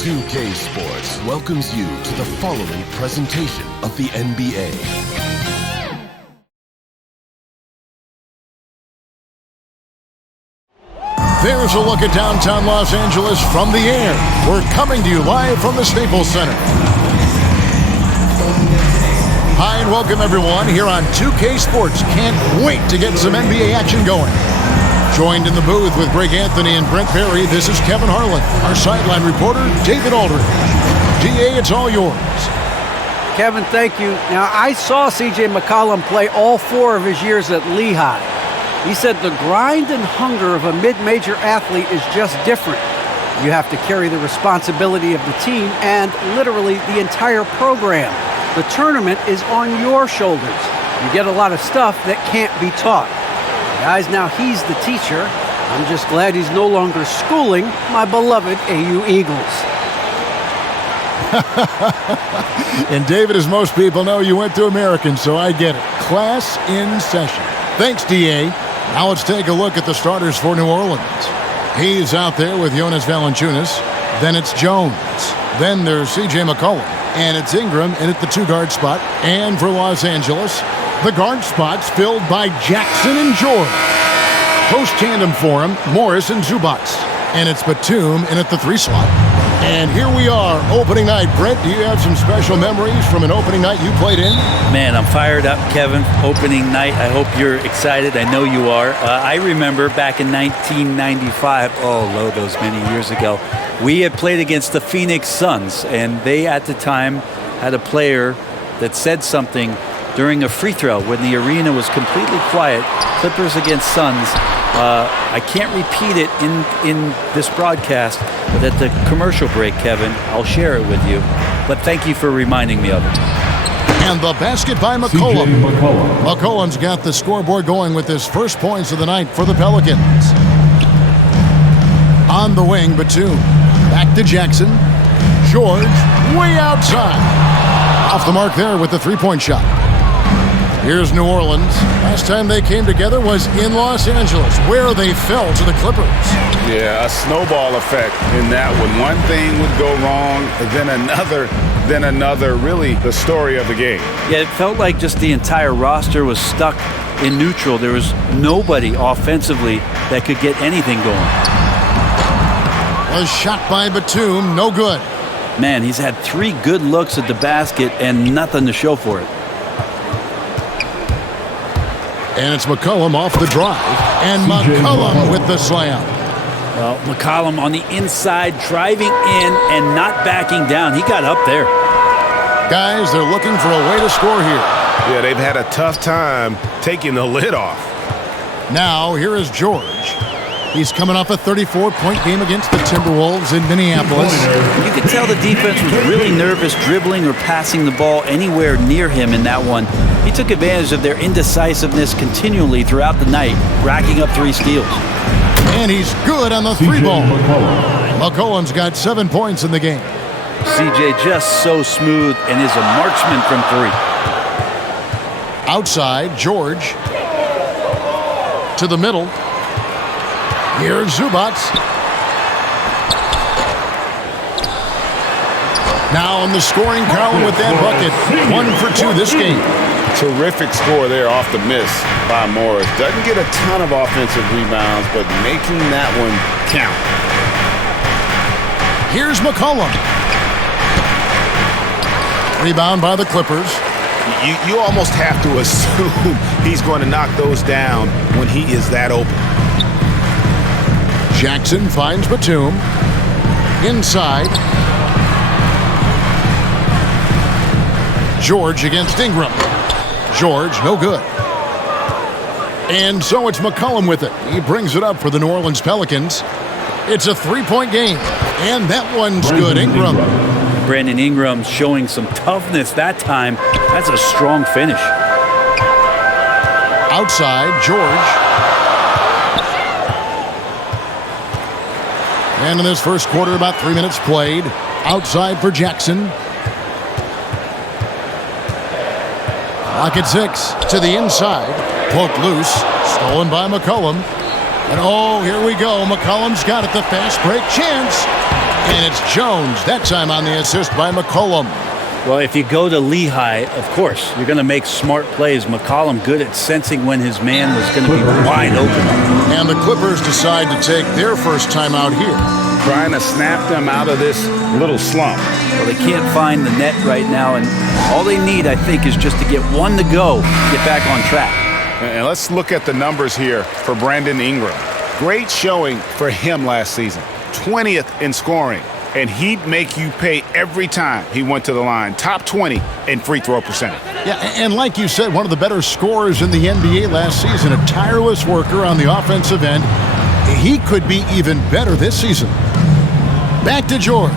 2K Sports welcomes you to the following presentation of the NBA. There's a look at downtown Los Angeles from the air. We're coming to you live from the Staples Center. Hi and welcome everyone here on 2K Sports. Can't wait to get some NBA action going. Joined in the booth with Greg Anthony and Brent Perry, this is Kevin Harlan. Our sideline reporter, David Aldridge. DA, it's all yours. Kevin, thank you. Now, I saw C.J. McCollum play all 4 of his years at Lehigh. He said the grind and hunger of a mid-major athlete is just different. You have to carry the responsibility of the team and literally the entire program. The tournament is on your shoulders. You get a lot of stuff that can't be taught. Guys, now he's the teacher. I'm just glad he's no longer schooling my beloved AU Eagles. And David, as most people know, you went to American, so I get it. Class in session. Thanks, DA. Now let's take a look at the starters for New Orleans. He's out there with Jonas Valanciunas. Then it's Jones. Then there's C.J. McCollum. And it's Ingram in at the 2-guard spot. And for Los Angeles, the guard spots filled by Jackson and George. Close tandem for him, Morris and Zubac. And it's Batum in at the 3 slot. And here we are, opening night. Brett, do you have some special memories from an opening night you played in? Man, I'm fired up, Kevin. Opening night. I hope you're excited. I know you are. I remember back in 1995, those many years ago, we had played against the Phoenix Suns, and they at the time had a player that said something during a free throw when the arena was completely quiet. Clippers against Suns. I can't repeat it in this broadcast, but at the commercial break, Kevin, I'll share it with you. But thank you for reminding me of it. And the basket by McCollum. McCollum's got the scoreboard going with his first points of the night for the Pelicans. On the wing, Batum. Back to Jackson. George, way outside. Off the mark there with the 3-point shot. Here's New Orleans. Last time they came together was in Los Angeles, where they fell to the Clippers. Yeah, a snowball effect in that one. One thing would go wrong, then another. Really the story of the game. Yeah, it felt like just the entire roster was stuck in neutral. There was nobody offensively that could get anything going. Was shot by Batum, no good. Man, he's had 3 good looks at the basket and nothing to show for it. And it's McCollum off the drive. And McCollum with the slam. Well, McCollum on the inside, driving in and not backing down. He got up there. Guys, they're looking for a way to score here. Yeah, they've had a tough time taking the lid off. Now, here is George. He's coming off a 34-point game against the Timberwolves in Minneapolis. You could tell the defense was really nervous dribbling or passing the ball anywhere near him in that one. He took advantage of their indecisiveness continually throughout the night, racking up 3 steals. And he's good on the 3-ball. McCollum's got 7 points in the game. CJ just so smooth and is a marksman from 3. Outside, George. To the middle. Here's Zubac. Now on the scoring column with that bucket. 1 for 2 this game. Terrific score there off the miss by Morris. Doesn't get a ton of offensive rebounds, but making that one count. Here's McCollum. Rebound by the Clippers. You almost have to assume he's going to knock those down when he is that open. Jackson finds Batum. Inside. George against Ingram. George, no good. And so it's McCollum with it. He brings it up for the New Orleans Pelicans. It's a 3-point game. And that one's good. Ingram. Brandon Ingram showing some toughness that time. That's a strong finish. Outside, George. And in this first quarter, about 3 minutes played. Outside for Jackson. Lock at 6 to the inside. Poked loose. Stolen by McCollum. And here we go. McCollum's got it. The fast break chance. And It's Jones, that time on the assist by McCollum. Well, if you go to Lehigh, of course, you're going to make smart plays. McCollum good at sensing when his man was going to be wide open. And the Clippers decide to take their first timeout here. Trying to snap them out of this little slump. Well, they can't find the net right now, and all they need, I think, is just to get one to go, get back on track. And let's look at the numbers here for Brandon Ingram. Great showing for him last season. 20th in scoring. And he'd make you pay every time he went to the line. Top 20 in free throw percentage. Yeah, and like you said, one of the better scorers in the NBA last season, a tireless worker on the offensive end. He could be even better this season. Back to George.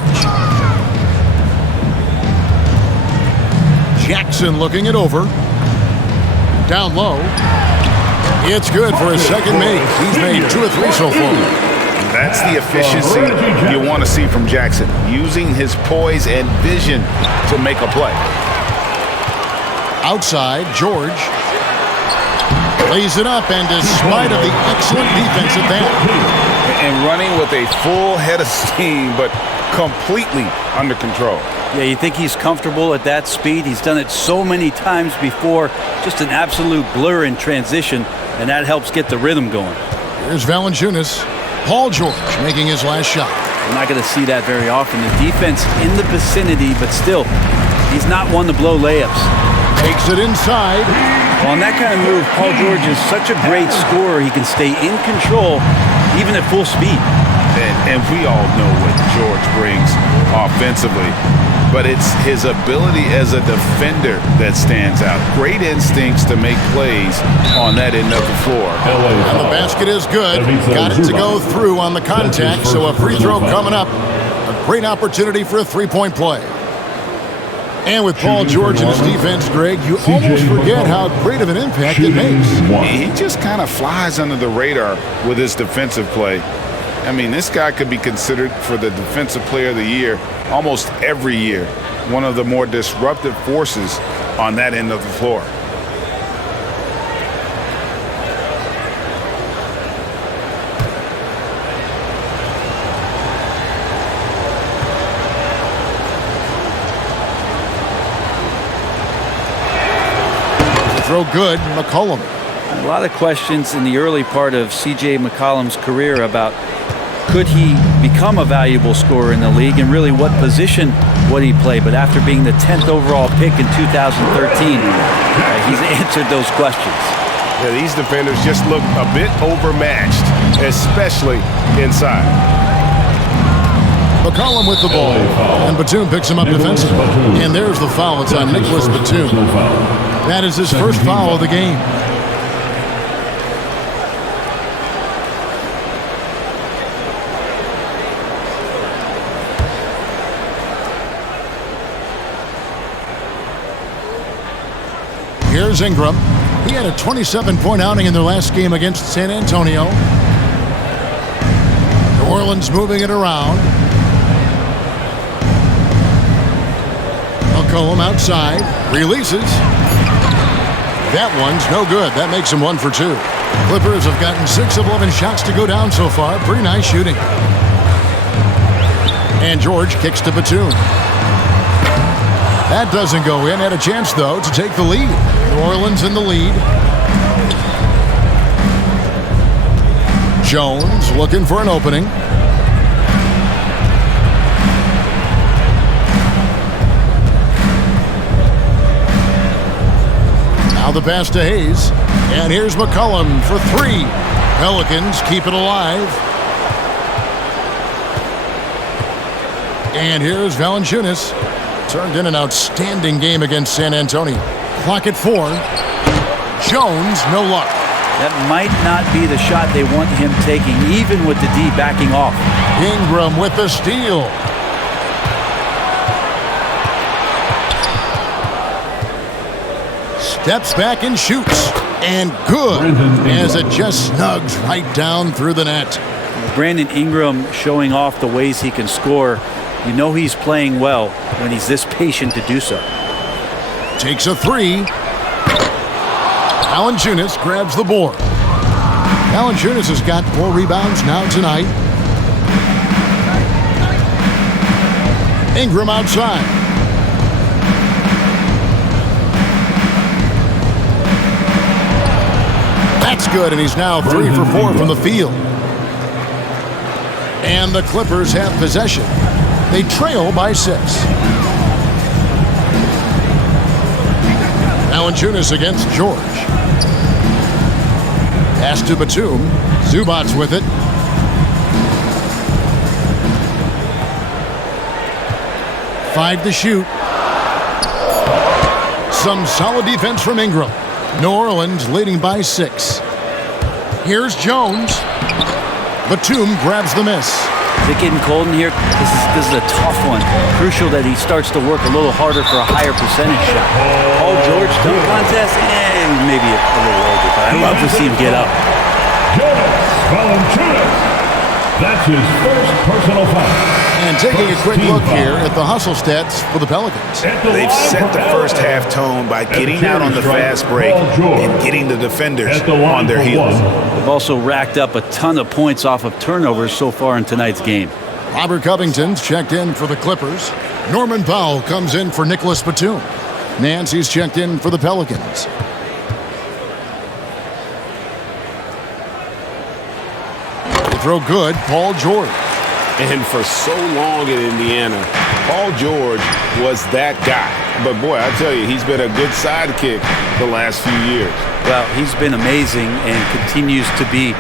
Jackson looking it over. Down low. It's good for his second make. He's made 2 or 3 so far. That's the efficiency you want to see from Jackson, using his poise and vision to make a play. Outside, George lays it up, and despite of the excellent defense at that. And running with a full head of steam, but completely under control. Yeah, you think he's comfortable at that speed? He's done it so many times before. Just an absolute blur in transition, and that helps get the rhythm going. Here's Valanciunas. Paul George making his last shot. We're not going to see that very often. The defense in the vicinity, but still, he's not one to blow layups. Takes it inside. Well, on that kind of move, Paul George is such a great scorer. He can stay in control, even at full speed. And we all know what George brings offensively, but it's his ability as a defender that stands out. Great instincts to make plays on that end of the floor. And the basket is good. Got it to go through on the contact, so a free throw coming up. A great opportunity for a three-point play. And with Paul George and his defense, Greg, you almost forget how great of an impact it makes. He just kind of flies under the radar with his defensive play. I mean, this guy could be considered for the Defensive Player of the Year almost every year. One of the more disruptive forces on that end of the floor. Throw good, McCollum. A lot of questions in the early part of C.J. McCollum's career about could he become a valuable scorer in the league and really what position would he play. But after being the 10th overall pick in 2013, he's answered those questions. Yeah, these defenders just look a bit overmatched, especially inside. McCollum with the ball, and Batum picks him up defensively. And there's the foul. It's on Nicholas Batum. That is his first foul of the game. Here's Ingram. He had a 27-point outing in their last game against San Antonio. New Orleans moving it around. McCollum outside. Releases. That one's no good. That makes him 1 for 2. Clippers have gotten 6 of 11 shots to go down so far. Pretty nice shooting. And George kicks to Batum. That doesn't go in. Had a chance, though, to take the lead. New Orleans in the lead. Jones looking for an opening. Now the pass to Hayes. And here's McCollum for 3. Pelicans keep it alive. And here's Valanciunas. Turned in an outstanding game against San Antonio. Clock at 4. Jones, no luck. That might not be the shot they want him taking, even with the D backing off. Ingram with the steal. Steps back and shoots. And good, as it just snugs right down through the net. Brandon Ingram showing off the ways he can score. You know he's playing well when he's this patient to do so. Takes a 3. Valanciunas grabs the board. Valanciunas has got 4 rebounds now tonight. Ingram outside. That's good, and he's now 3 for 4 from the field. And the Clippers have possession. They trail by 6. Valanciunas against George. Pass to Batum. Zubats with it. Five to shoot. Some solid defense from Ingram. New Orleans leading by 6. Here's Jones. Batum grabs the miss. Is it getting cold in here? This is a tough one. Crucial that he starts to work a little harder for a higher percentage shot. Paul George dunk contest? Maybe a little over, but I'd love to see him get up. That's his first personal foul. And taking a quick look here at the hustle stats for the Pelicans. They've set the first half tone by getting out on the fast break and getting the defenders on their heels. They've also racked up a ton of points off of turnovers so far in tonight's game. Robert Covington's checked in for the Clippers. Norman Powell comes in for Nicholas Batum. Nancy's checked in for the Pelicans. They throw good, Paul George. And for so long in Indiana, Paul George was that guy. But boy, I tell you, he's been a good sidekick the last few years. Well, he's been amazing and continues to be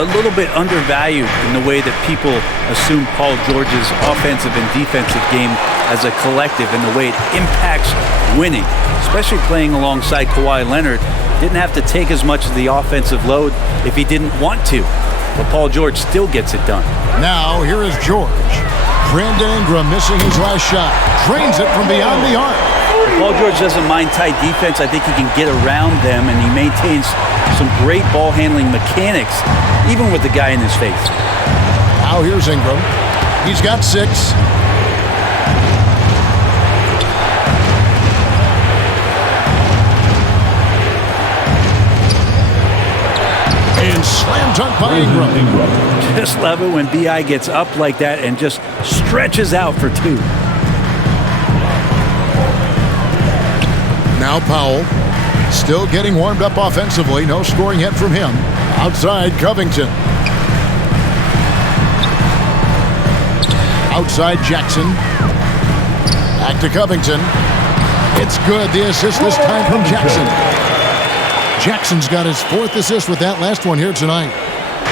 a little bit undervalued in the way that people assume Paul George's offensive and defensive game as a collective and the way it impacts winning, especially playing alongside Kawhi Leonard. Didn't have to take as much of the offensive load if he didn't want to. But Paul George still gets it done. Now, here is George. Brandon Ingram missing his last shot. Drains it from beyond the arc. Paul George doesn't mind tight defense. I think he can get around them, and he maintains some great ball handling mechanics, even with the guy in his face. Now, here's Ingram. He's got 6. And slam dunk by Ingram. Just love it when B.I. gets up like that and just stretches out for 2. Now Powell still getting warmed up offensively. No scoring yet from him. Outside Covington. Outside Jackson. Back to Covington. It's good. The assist this time from Jackson. Jackson's got his 4th assist with that last one here tonight.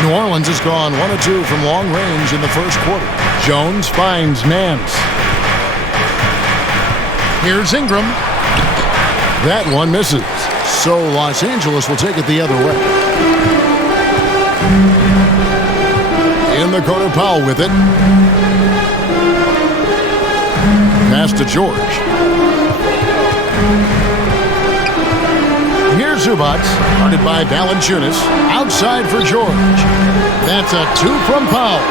New Orleans has gone 1 of 2 from long range in the first quarter. Jones finds Nance. Here's Ingram. That one misses. So Los Angeles will take it the other way. In the corner, Powell with it. Pass to George. Here's Zubats, guarded by Valanciunas. Outside for George. That's a 2 from Powell.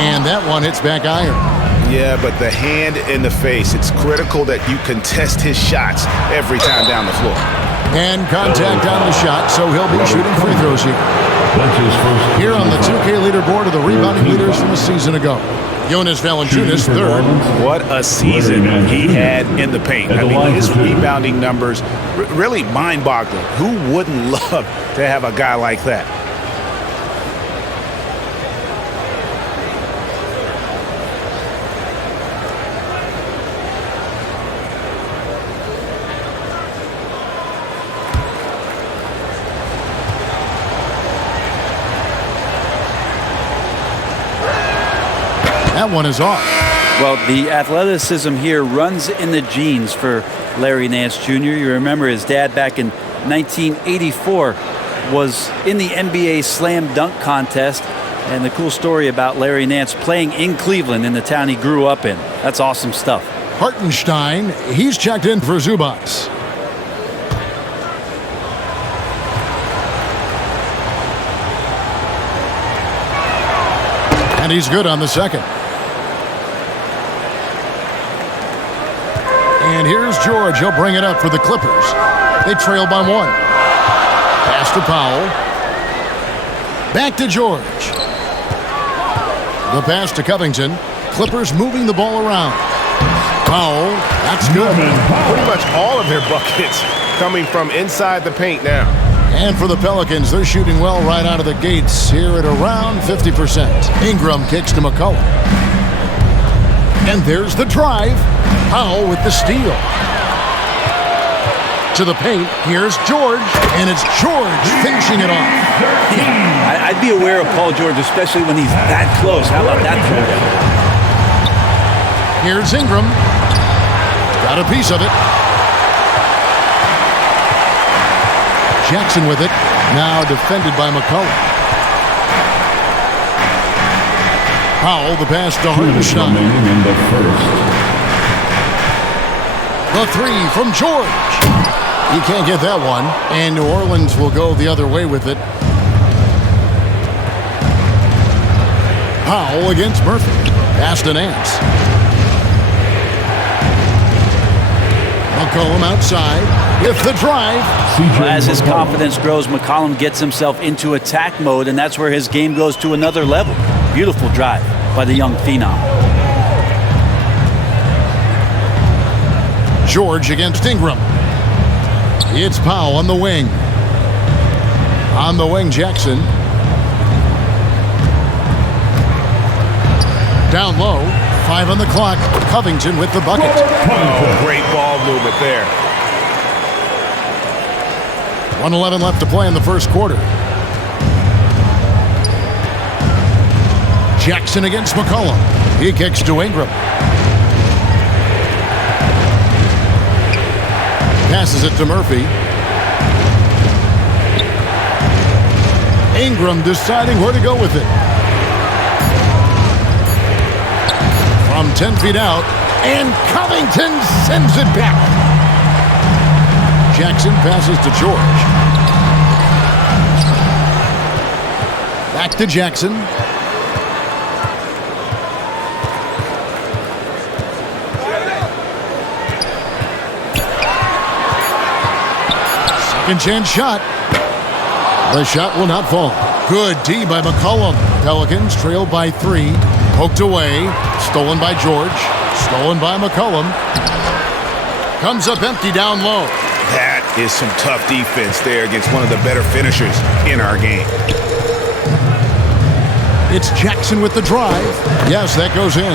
And that one hits back iron. Yeah, but the hand in the face, it's critical that you contest his shots every time down the floor. And contact on the shot, so he'll be shooting free throws here. Here on the 2K leaderboard are the rebounding leaders from a season ago. Jonas Valanciunas, 3rd. What a season he had in the paint. I mean, his rebounding numbers really mind-boggling. Who wouldn't love to have a guy like that? That one is off. Well, the athleticism here runs in the genes for Larry Nance Jr. You remember his dad back in 1984 was in the NBA slam dunk contest. And the cool story about Larry Nance playing in Cleveland, in the town he grew up in. That's awesome stuff. Hartenstein, he's checked in for Zubats. And he's good on the second. And here's George. He'll bring it up for the Clippers. They trail by 1. Pass to Powell. Back to George. The pass to Covington. Clippers moving the ball around. Powell, that's good. Pretty much all of their buckets coming from inside the paint now. And for the Pelicans, they're shooting well right out of the gates here at around 50%. Ingram kicks to McCollum. And there's the drive. Powell with the steal. To the paint, here's George, and it's George finishing it off. I'd be aware of Paul George, especially when he's that close. How about that throwdown? Here's Ingram. Got a piece of it. Jackson with it. Now defended by McCollum. Powell, the pass to Hartenstein. The three from George. He can't get that one, and New Orleans will go the other way with it. Powell against Murphy. Pass to Nance. McCollum outside with the drive. Well, as his confidence grows, McCollum gets himself into attack mode, and that's where his game goes to another level. Beautiful drive by the young phenom. George against Ingram. It's Powell on the wing. On the wing, Jackson. Down low. 5 on the clock. Covington with the bucket. Oh, great ball movement there. 1:11 left to play in the first quarter. Jackson against McCollum. He kicks to Ingram. Passes it to Murphy. Ingram deciding where to go with it. From 10 feet out, and Covington sends it back. Jackson passes to George. Back to Jackson. Second chance shot. The shot will not fall. Good D by McCollum. Pelicans trail by 3. Poked away. Stolen by George. Stolen by McCollum. Comes up empty down low. That is some tough defense there against one of the better finishers in our game. It's Jackson with the drive. Yes, that goes in.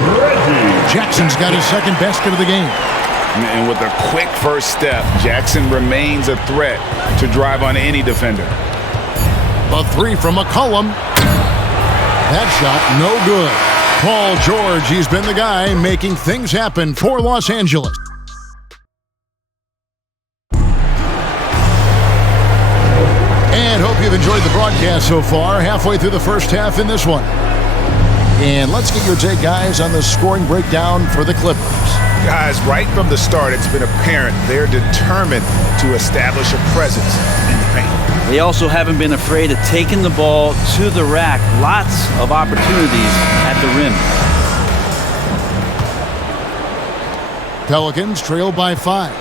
Jackson's got his second basket of the game. And with a quick first step, Jackson remains a threat to drive on any defender. The three from McCollum. That shot, no good. Paul George, he's been the guy making things happen for Los Angeles. And hope you've enjoyed the broadcast so far. Halfway through the first half in this one. And let's get your take, guys, on the scoring breakdown for the Clippers. Guys, right from the start, it's been apparent they're determined to establish a presence in the paint. They also haven't been afraid of taking the ball to the rack. Lots of opportunities at the rim. Pelicans trail by 5.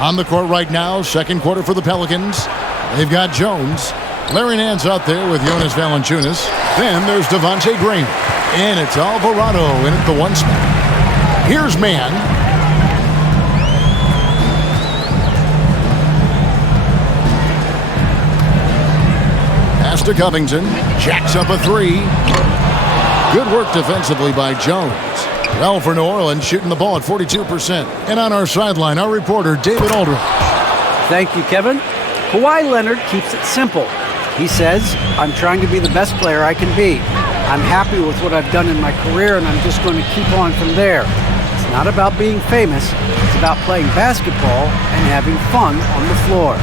On the court right now, second quarter for the Pelicans. They've got Jones. Larry Nance out there with Jonas Valanciunas. Then there's Devontae Graham. And it's Alvarado in at the 1 spot. Here's Mann. Pass to Covington. Jacks up a 3. Good work defensively by Jones. Well, for New Orleans, shooting the ball at 42%. And on our sideline, our reporter, David Aldridge. Thank you, Kevin. Kawhi Leonard keeps it simple. He says, I'm trying to be the best player I can be. I'm happy with what I've done in my career, and I'm just going to keep on from there. It's not about being famous. It's about playing basketball and having fun on the floor.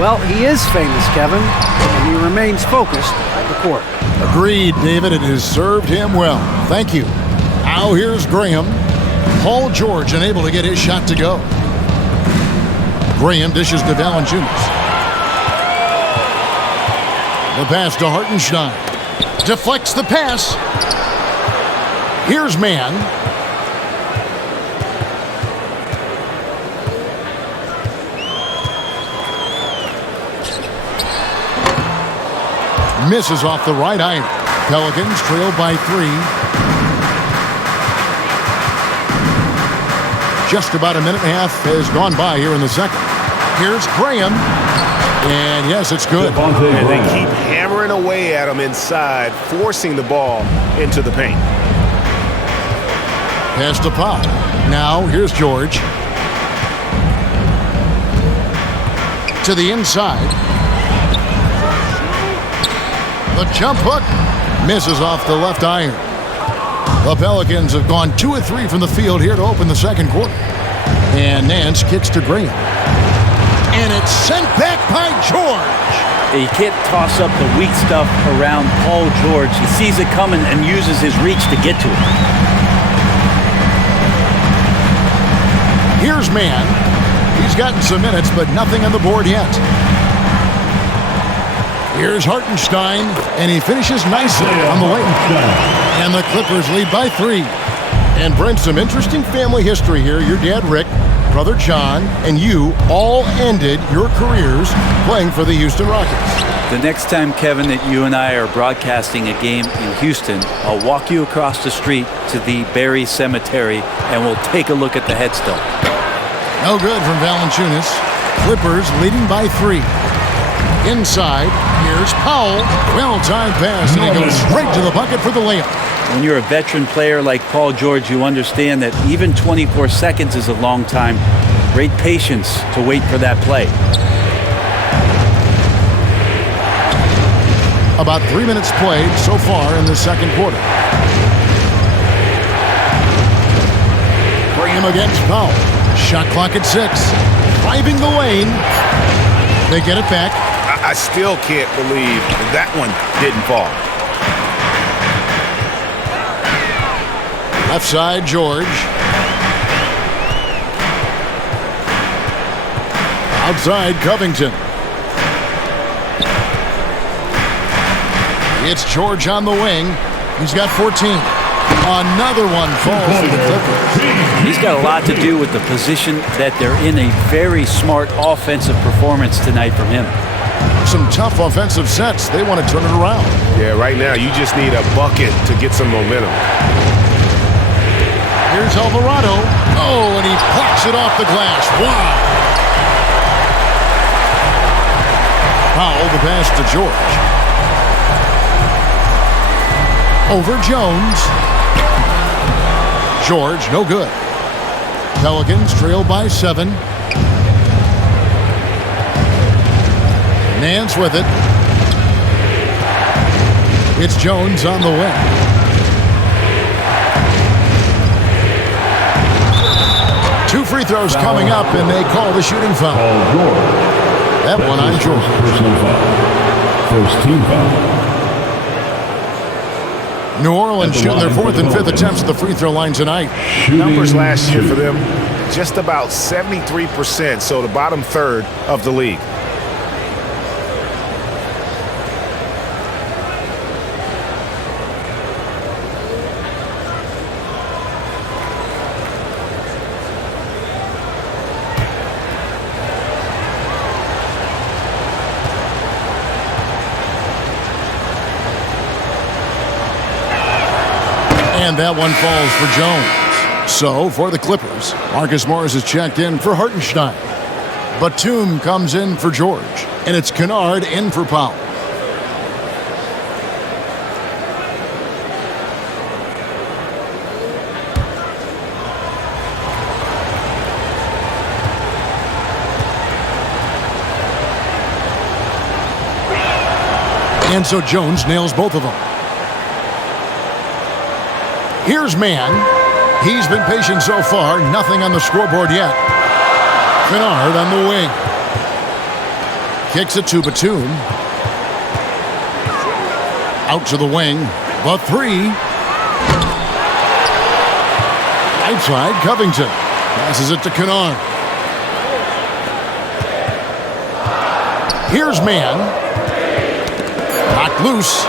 Well, he is famous, Kevin, and he remains focused at the court. Agreed, David. It has served him well. Thank you. Now here's Graham. Paul George unable to get his shot to go. Graham dishes to Valanciunas. The pass to Hartenstein. Deflects the pass. Here's Mann. Misses off the right iron. Pelicans trail by 3. Just about a minute and a half has gone by here in the second. Here's Graham. And yes, it's good. And they keep hammering away at him inside, forcing the ball into the paint. Pass to Pop. Now here's George. To the inside. The jump hook misses off the left iron. The Pelicans have gone 2 of 3 from the field here to open the second quarter. And Nance kicks to Graham. And it's sent back by George. You can't toss up the weak stuff around Paul George. He sees it coming and uses his reach to get to it. Here's Mann. He's gotten some minutes, but nothing on the board yet. Here's Hartenstein, and he finishes nicely on the way. And the Clippers lead by 3. And Brent, some interesting family history here. Your dad, Rick, brother John, and you all ended your careers playing for the Houston Rockets. The next time, Kevin, that you and I are broadcasting a game in Houston, I'll walk you across the street to the Berry Cemetery, and we'll take a look at the headstone. No good from Valanciunas. Clippers leading by 3. Inside, here's Powell. Well-timed pass, and he goes straight to the bucket for the layup. When you're a veteran player like Paul George, you understand that even 24 seconds is a long time. Great patience to wait for that play. About 3 minutes played so far in the second quarter. Graham against Powell. Shot clock at 6. Driving the lane. They get it back. I still can't believe that one didn't fall. Left side, George. Outside, Covington. It's George on the wing. He's got 14. Another one falls to the Clippers. He's got a lot to do with the position that they're in. A very smart offensive performance tonight from him. Some tough offensive sets. They want to turn it around. Yeah, right now you just need a bucket to get some momentum. Here's Alvarado. Oh, and he plucks it off the glass. Wow. Powell, the pass to George. Over Jones. George, no good. Pelicans trail by 7. Nance with it. It's Jones on the wing. Two free throws coming up, and they call the shooting foul. That one on George. Personal foul. First team foul. New Orleans shooting their 4th and 5th attempts at the free throw line tonight. Numbers last year for them, just about 73%, so the bottom third of the league. And that one falls for Jones. So, for the Clippers, Marcus Morris is checked in for Hartenstein. Batum comes in for George. And it's Kennard in for Powell. And so Jones nails both of them. Here's Mann. He's been patient so far. Nothing on the scoreboard yet. Kennard on the wing. Kicks it to Batum. Out to the wing. The 3. Outside, Covington. Passes it to Kennard. Here's Mann. Knocked loose.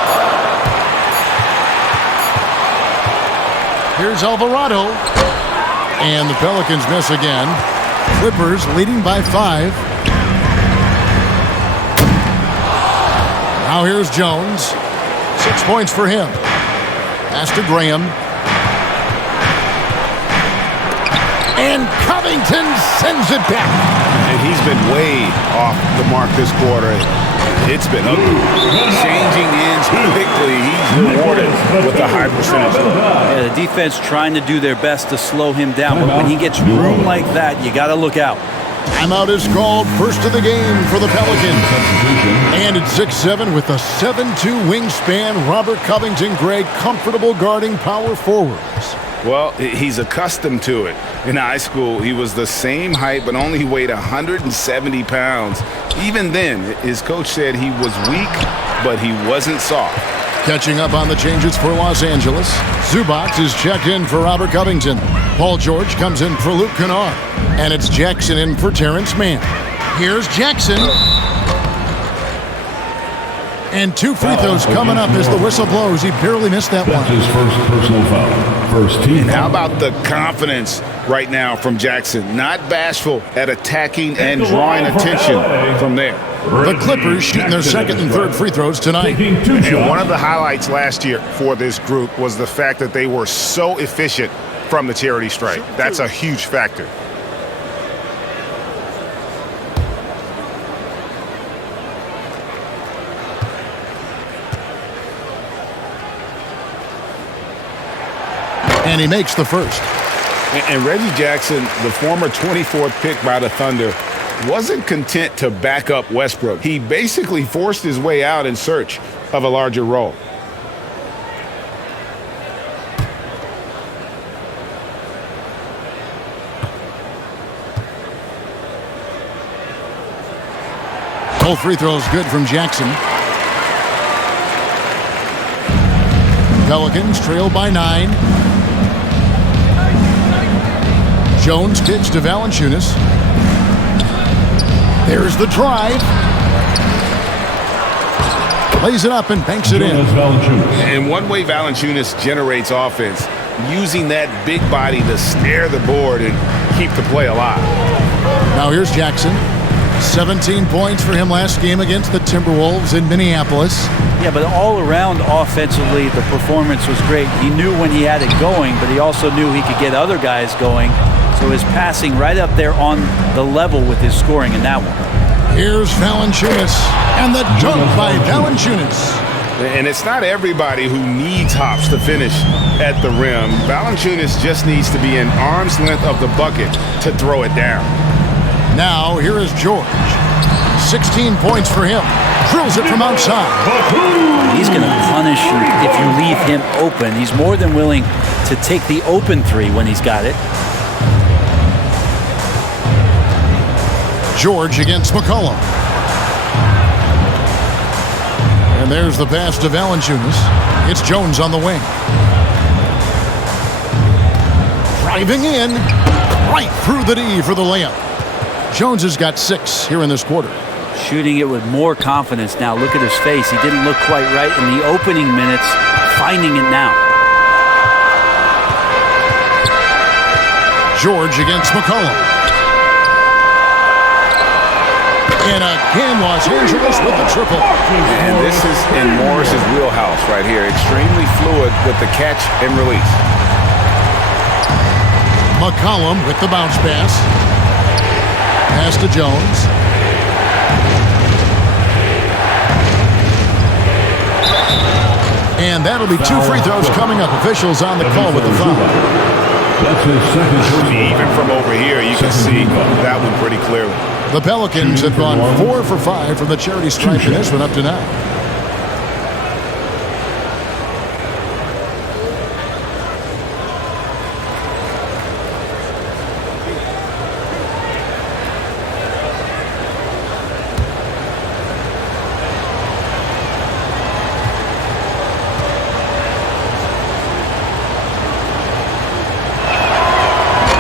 Here's Alvarado. And the Pelicans miss again. Clippers leading by 5. Now here's Jones. 6 points for him. Pass to Graham. And Covington sends it back. And he's been way off the mark this quarter. It's been ugly. Changing ends quickly. He's rewarded with a high percentage. Yeah, the defense trying to do their best to slow him down, but when he gets room like that, you got to look out. Timeout is called, first of the game for the Pelicans. And at 6'7" with a 7'2" wingspan, Robert Covington, Greg, comfortable guarding power forwards. Well, he's accustomed to it. In high school, he was the same height, but only weighed 170 pounds. Even then, his coach said he was weak, but he wasn't soft. Catching up on the changes for Los Angeles, Zubac is checked in for Robert Covington. Paul George comes in for Luke Kennard. And it's Jackson in for Terrence Mann. Here's Jackson. And 2 free throws coming up as the whistle blows. He barely missed that one. That's his first personal foul. First team. And how about the confidence right now from Jackson? Not bashful at attacking and drawing attention from there. The Clippers shooting their second and third free throws tonight. And one of the highlights last year for this group was the fact that they were so efficient from the charity stripe. That's a huge factor. And he makes the first. And Reggie Jackson, the former 24th pick by the Thunder, wasn't content to back up Westbrook. He basically forced his way out in search of a larger role. Both free throws good from Jackson. Pelicans trail by 9. Jones pitch to Valanciunas. There's the drive. Lays it up and banks it in. And one way Valanciunas generates offense, using that big body to snare the board and keep the play alive. Now here's Jackson. 17 points for him last game against the Timberwolves in Minneapolis. Yeah, but all around offensively, the performance was great. He knew when he had it going, but he also knew he could get other guys going. So his passing right up there on the level with his scoring in that one. Here's Valanciunas, and the dunk by Valanciunas. And it's not everybody who needs hops to finish at the rim. Valanciunas just needs to be an arm's length of the bucket to throw it down. Now, here is George. 16 points for him. Drills it from outside. He's going to punish you if you leave him open. He's more than willing to take the open three when he's got it. George against McCollum. And there's the pass to Valanciunas. It's Jones on the wing. Driving in. Right through the D for the layup. Jones has got 6 here in this quarter. Shooting it with more confidence now. Look at his face. He didn't look quite right in the opening minutes. Finding it now. George against McCollum. And again, Los Angeles with the triple. And this is in Morris's wheelhouse right here. Extremely fluid with the catch and release. McCollum with the bounce pass. Pass to Jones. And that'll be 2 free throws coming up. Officials on the call with the foul. That's his second. Even from over here, you can see that one pretty clearly. The Pelicans have gone 4 for 5 from the charity stripe in this one up to now.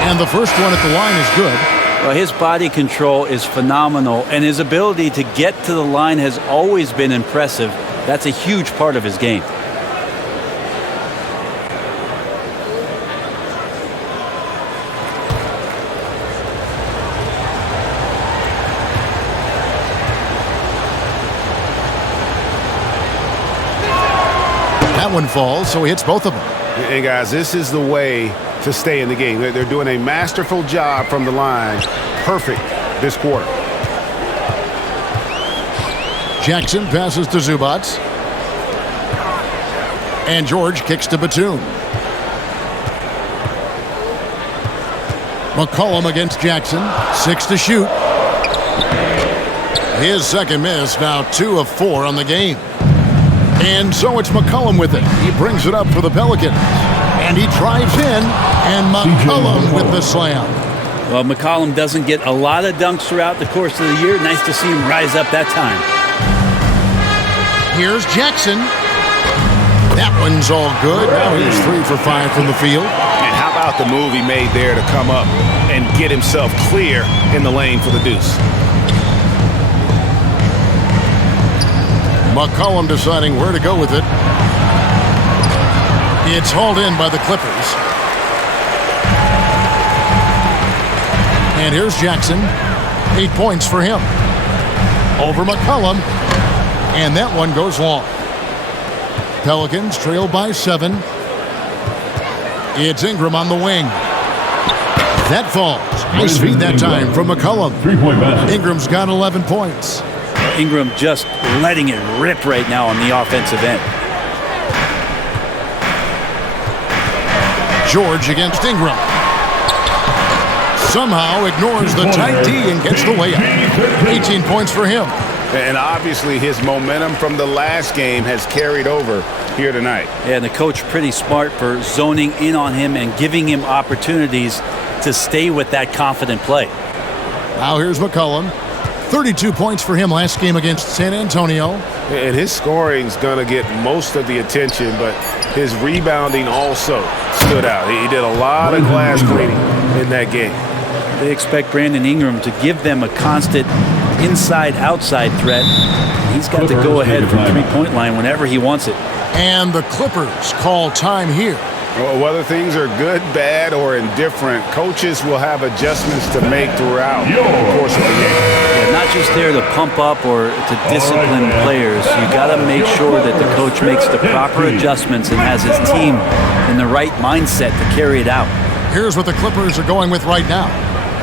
And the first one at the line is good. Well, his body control is phenomenal, and his ability to get to the line has always been impressive. That's a huge part of his game. That one falls, so he hits both of them. Hey, guys, this is the way to stay in the game. They're doing a masterful job from the line. Perfect this quarter. Jackson passes to Zubac. And George kicks to Batum. McCollum against Jackson. 6 to shoot. His second miss, now 2 of 4 on the game. And so it's McCollum with it. He brings it up for the Pelicans. And he drives in, and McCollum with the slam. Well, McCollum doesn't get a lot of dunks throughout the course of the year. Nice to see him rise up that time. Here's Jackson. That one's all good. Now he's 3 for 5 from the field. And how about the move he made there to come up and get himself clear in the lane for the deuce? McCollum deciding where to go with it. It's hauled in by the Clippers. And here's Jackson. 8 points for him. Over McCollum. And that one goes long. Pelicans trail by 7. It's Ingram on the wing. That falls. Nice feed that time from McCollum. 3-point basket. Ingram's got 11 points. Ingram just letting it rip right now on the offensive end. George against Ingram. Somehow ignores the tight D and gets the layup. 18 points for him. And obviously his momentum from the last game has carried over here tonight. Yeah, and the coach pretty smart for zoning in on him and giving him opportunities to stay with that confident play. Now here's McCollum. 32 points for him last game against San Antonio. And his scoring's going to get most of the attention, but his rebounding also stood out. He did a lot of glass cleaning in that game. They expect Brandon Ingram to give them a constant inside-outside threat. He's got to go ahead from three-point line whenever he wants it. And the Clippers call time here. Well, whether things are good, bad, or indifferent, coaches will have adjustments to make throughout the course of the game. Yeah, not just there to pump up or to discipline players. You got to make sure that the coach makes the proper adjustments and has his team in the right mindset to carry it out. Here's what the Clippers are going with right now.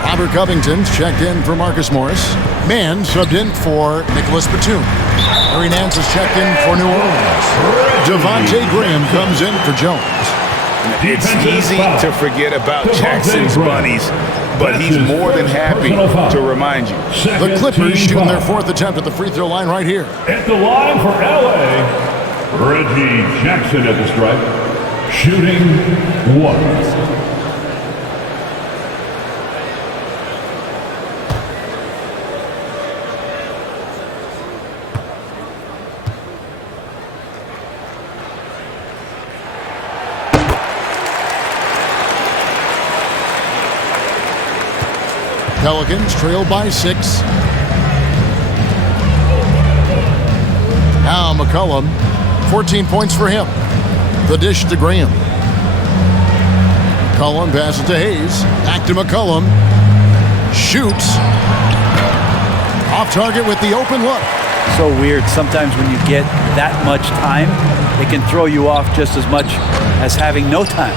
Robert Covington's checked in for Marcus Morris. Mann subbed in for Nicholas Batum. Larry Nance is checked in for New Orleans. Devontae Graham comes in for Jones. It's easy to forget about Jackson's bunnies, but he's more than happy to remind you. The Clippers shooting their 4th attempt at the free throw line right here. At the line for LA, Reggie Jackson at the stripe, shooting 1. Pelicans trail by 6. Now McCollum, 14 points for him. The dish to Graham. McCollum passes to Hayes. Back to McCollum. Shoots. Off target with the open look. So weird. Sometimes when you get that much time, it can throw you off just as much as having no time.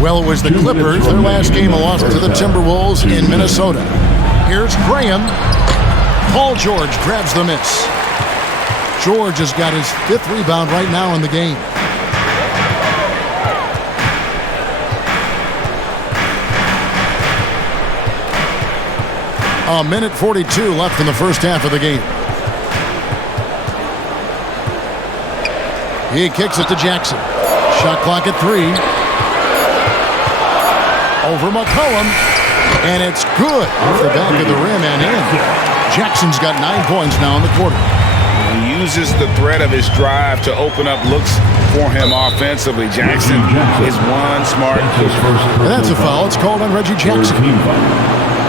Well, it was the Clippers. Their last game lost to the Timberwolves in Minnesota. Here's Graham. Paul George grabs the miss. George has got his 5th rebound right now in the game. A minute 42 left in the first half of the game. He kicks it to Jackson. Shot clock at 3. Over McCollum, and it's good off the back of the rim and in. Jackson's got 9 points now in the quarter. He uses the threat of his drive to open up looks for him offensively. Jackson is one smart. And that's a foul. It's called on Reggie Jackson.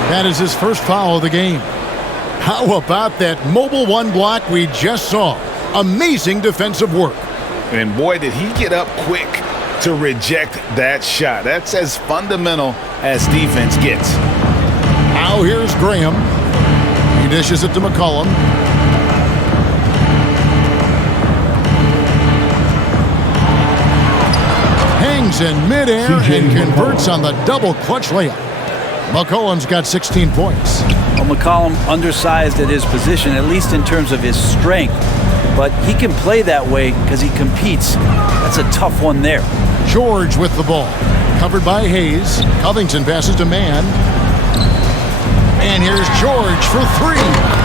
That is his first foul of the game. How about that mobile 1 block we just saw? Amazing defensive work. And boy, did he get up quick to reject that shot. That's as fundamental as defense gets. Now here's Graham. He dishes it to McCollum. is in midair and converts on the double clutch layup. McCollum's got 16 points. Well, McCollum undersized at his position, at least in terms of his strength. But he can play that way because he competes. That's a tough one there. George with the ball. Covered by Hayes. Covington passes to Mann. And here's George for three.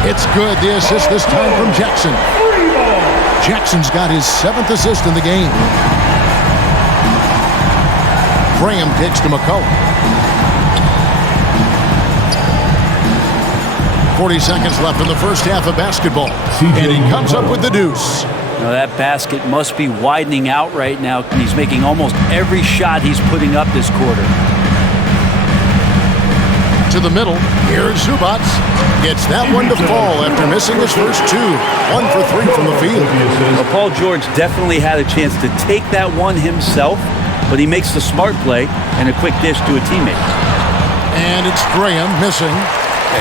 It's good. The assist this time from Jackson. Jackson's got his 7th assist in the game. Graham kicks to McCollum. 40 seconds left in the first half of basketball. And he comes up with the deuce. Now that basket must be widening out right now. He's making almost every shot he's putting up this quarter. To the middle. Here's Zubac. Gets that one to fall after missing his first two. 1 for 3 from the field. Well, Paul George definitely had a chance to take that one himself, but he makes the smart play and a quick dish to a teammate. And it's Graham missing.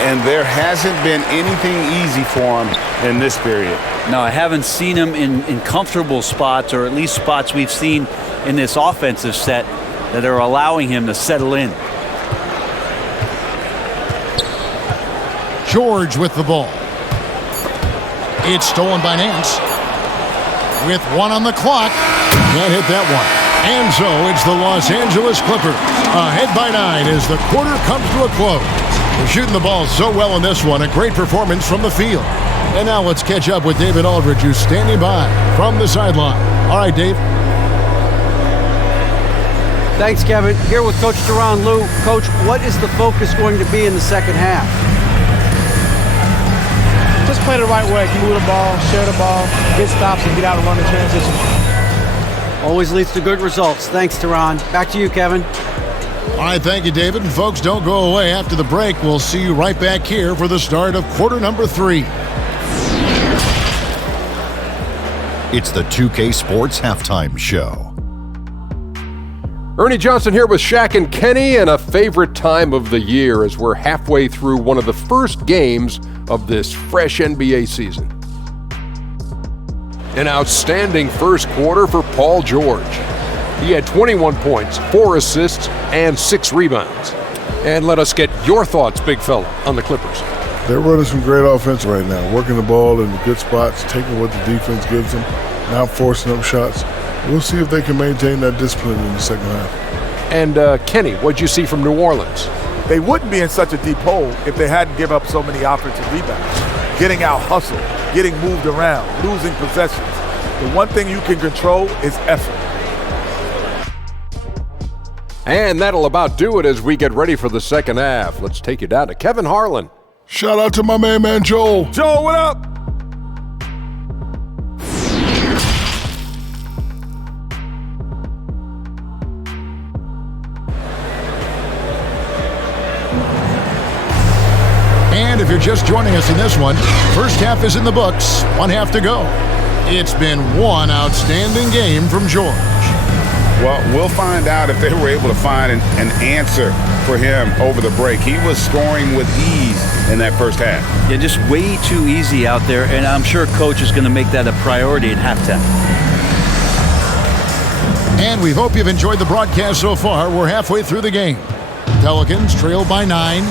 And there hasn't been anything easy for him in this period. No, I haven't seen him in comfortable spots, or at least spots we've seen in this offensive set that are allowing him to settle in. George with the ball. It's stolen by Nance. With 1 on the clock. Can't hit that one. And so it's the Los Angeles Clippers. Ahead by 9 as the quarter comes to a close. They're shooting the ball so well in this one. A great performance from the field. And now let's catch up with David Aldridge, who's standing by from the sideline. All right, Dave. Thanks, Kevin. Here with Coach Duran. Lou, Coach, what is the focus going to be in the second half? Just play the right way. Move the ball, share the ball, get stops, and get out and run the transition. Always leads to good results. Thanks, Duran. Back to you, Kevin. All right, thank you, David. And folks, don't go away. After the break, we'll see you right back here for the start of quarter number 3. It's the 2K Sports Halftime Show. Ernie Johnson here with Shaq and Kenny, and a favorite time of the year as we're halfway through one of the first games of this fresh NBA season. An outstanding first quarter for Paul George. He had 21 points, 4 assists, and 6 rebounds. And let us get your thoughts, big fella, on the Clippers. They're running some great offense right now, working the ball in the good spots, taking what the defense gives them, not forcing up shots. We'll see if they can maintain that discipline in the second half. And Kenny, what'd you see from New Orleans? They wouldn't be in such a deep hole if they hadn't given up so many offensive rebounds. Getting out hustled, getting moved around, losing possessions. The one thing you can control is effort. And that'll about do it as we get ready for the second half. Let's take you down to Kevin Harlan. Shout out to my man Joel. Joel, what up? And if you're just joining us in this one, first half is in the books, 1 half to go. It's been one outstanding game from George. Well, we'll find out if they were able to find an answer for him over the break. He was scoring with ease in that first half. Yeah, just way too easy out there, and I'm sure Coach is going to make that a priority at halftime. And we hope you've enjoyed the broadcast so far. We're halfway through the game. Pelicans trail by 9.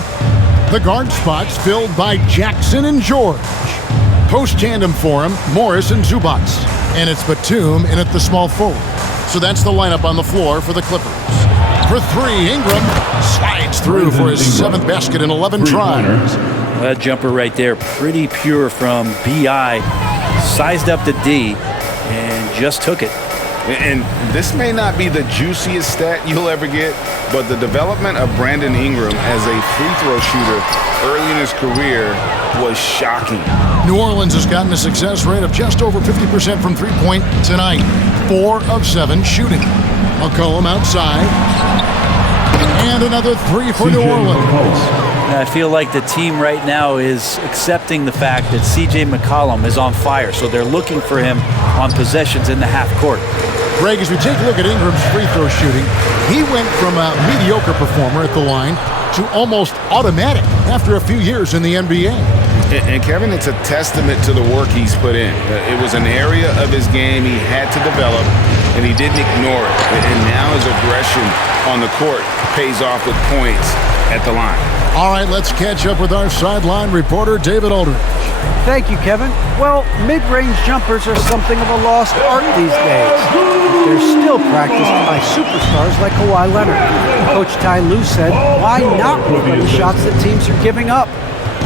The guard spots filled by Jackson and George. Post tandem for him, Morris and Zubac. And it's Batum in at the small forward. So that's the lineup on the floor for the Clippers. For 3, Ingram slides through for his 7th basket in 11 tries. That jumper right there, pretty pure from B.I. Sized up to D and just took it. And this may not be the juiciest stat you'll ever get, but the development of Brandon Ingram as a free throw shooter early in his career was shocking. New Orleans has gotten a success rate of just over 50% from three-point tonight. 4 of 7 shooting. McCollum outside. And another 3 for New Orleans. I feel like the team right now is accepting the fact that C.J. McCollum is on fire, so they're looking for him on possessions in the half court. Greg, as we take a look at Ingram's free throw shooting, he went from a mediocre performer at the line to almost automatic after a few years in the NBA. And Kevin, it's a testament to the work he's put in. It was an area of his game he had to develop, and he didn't ignore it. And now his aggression on the court pays off with points at the line. All right, let's catch up with our sideline reporter, David Aldridge. Thank you, Kevin. Well, mid-range jumpers are something of a lost art these days. They're still practiced by superstars like Kawhi Leonard. Coach Ty Lue said, why not work on the shots that teams are giving up?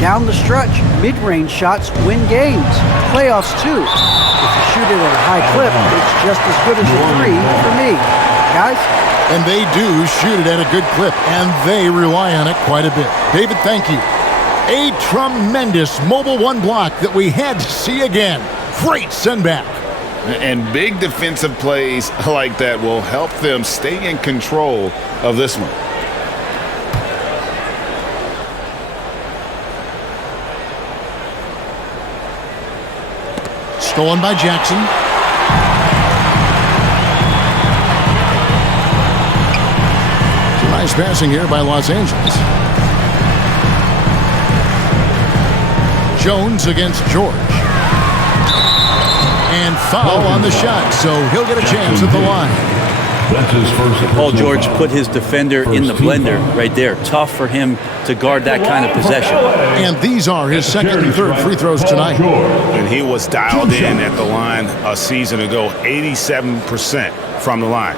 Down the stretch, mid-range shots win games. Playoffs, too. If you shoot it at a high clip, it's just as good as a three for me. Guys? And they do shoot it at a good clip, and they rely on it quite a bit. David, thank you. A tremendous Mobile One block that we had to see again. Great send back. And big defensive plays like that will help them stay in control of this one. Stolen by Jackson. Nice passing here by Los Angeles. Jones against George. And foul on the shot, so he'll get a chance at the line. That's his first. Paul George put his defender in the blender right there. Tough for him to guard that kind of possession. And these are his second and third free throws tonight. And he was dialed in at the line a season ago, 87% from the line.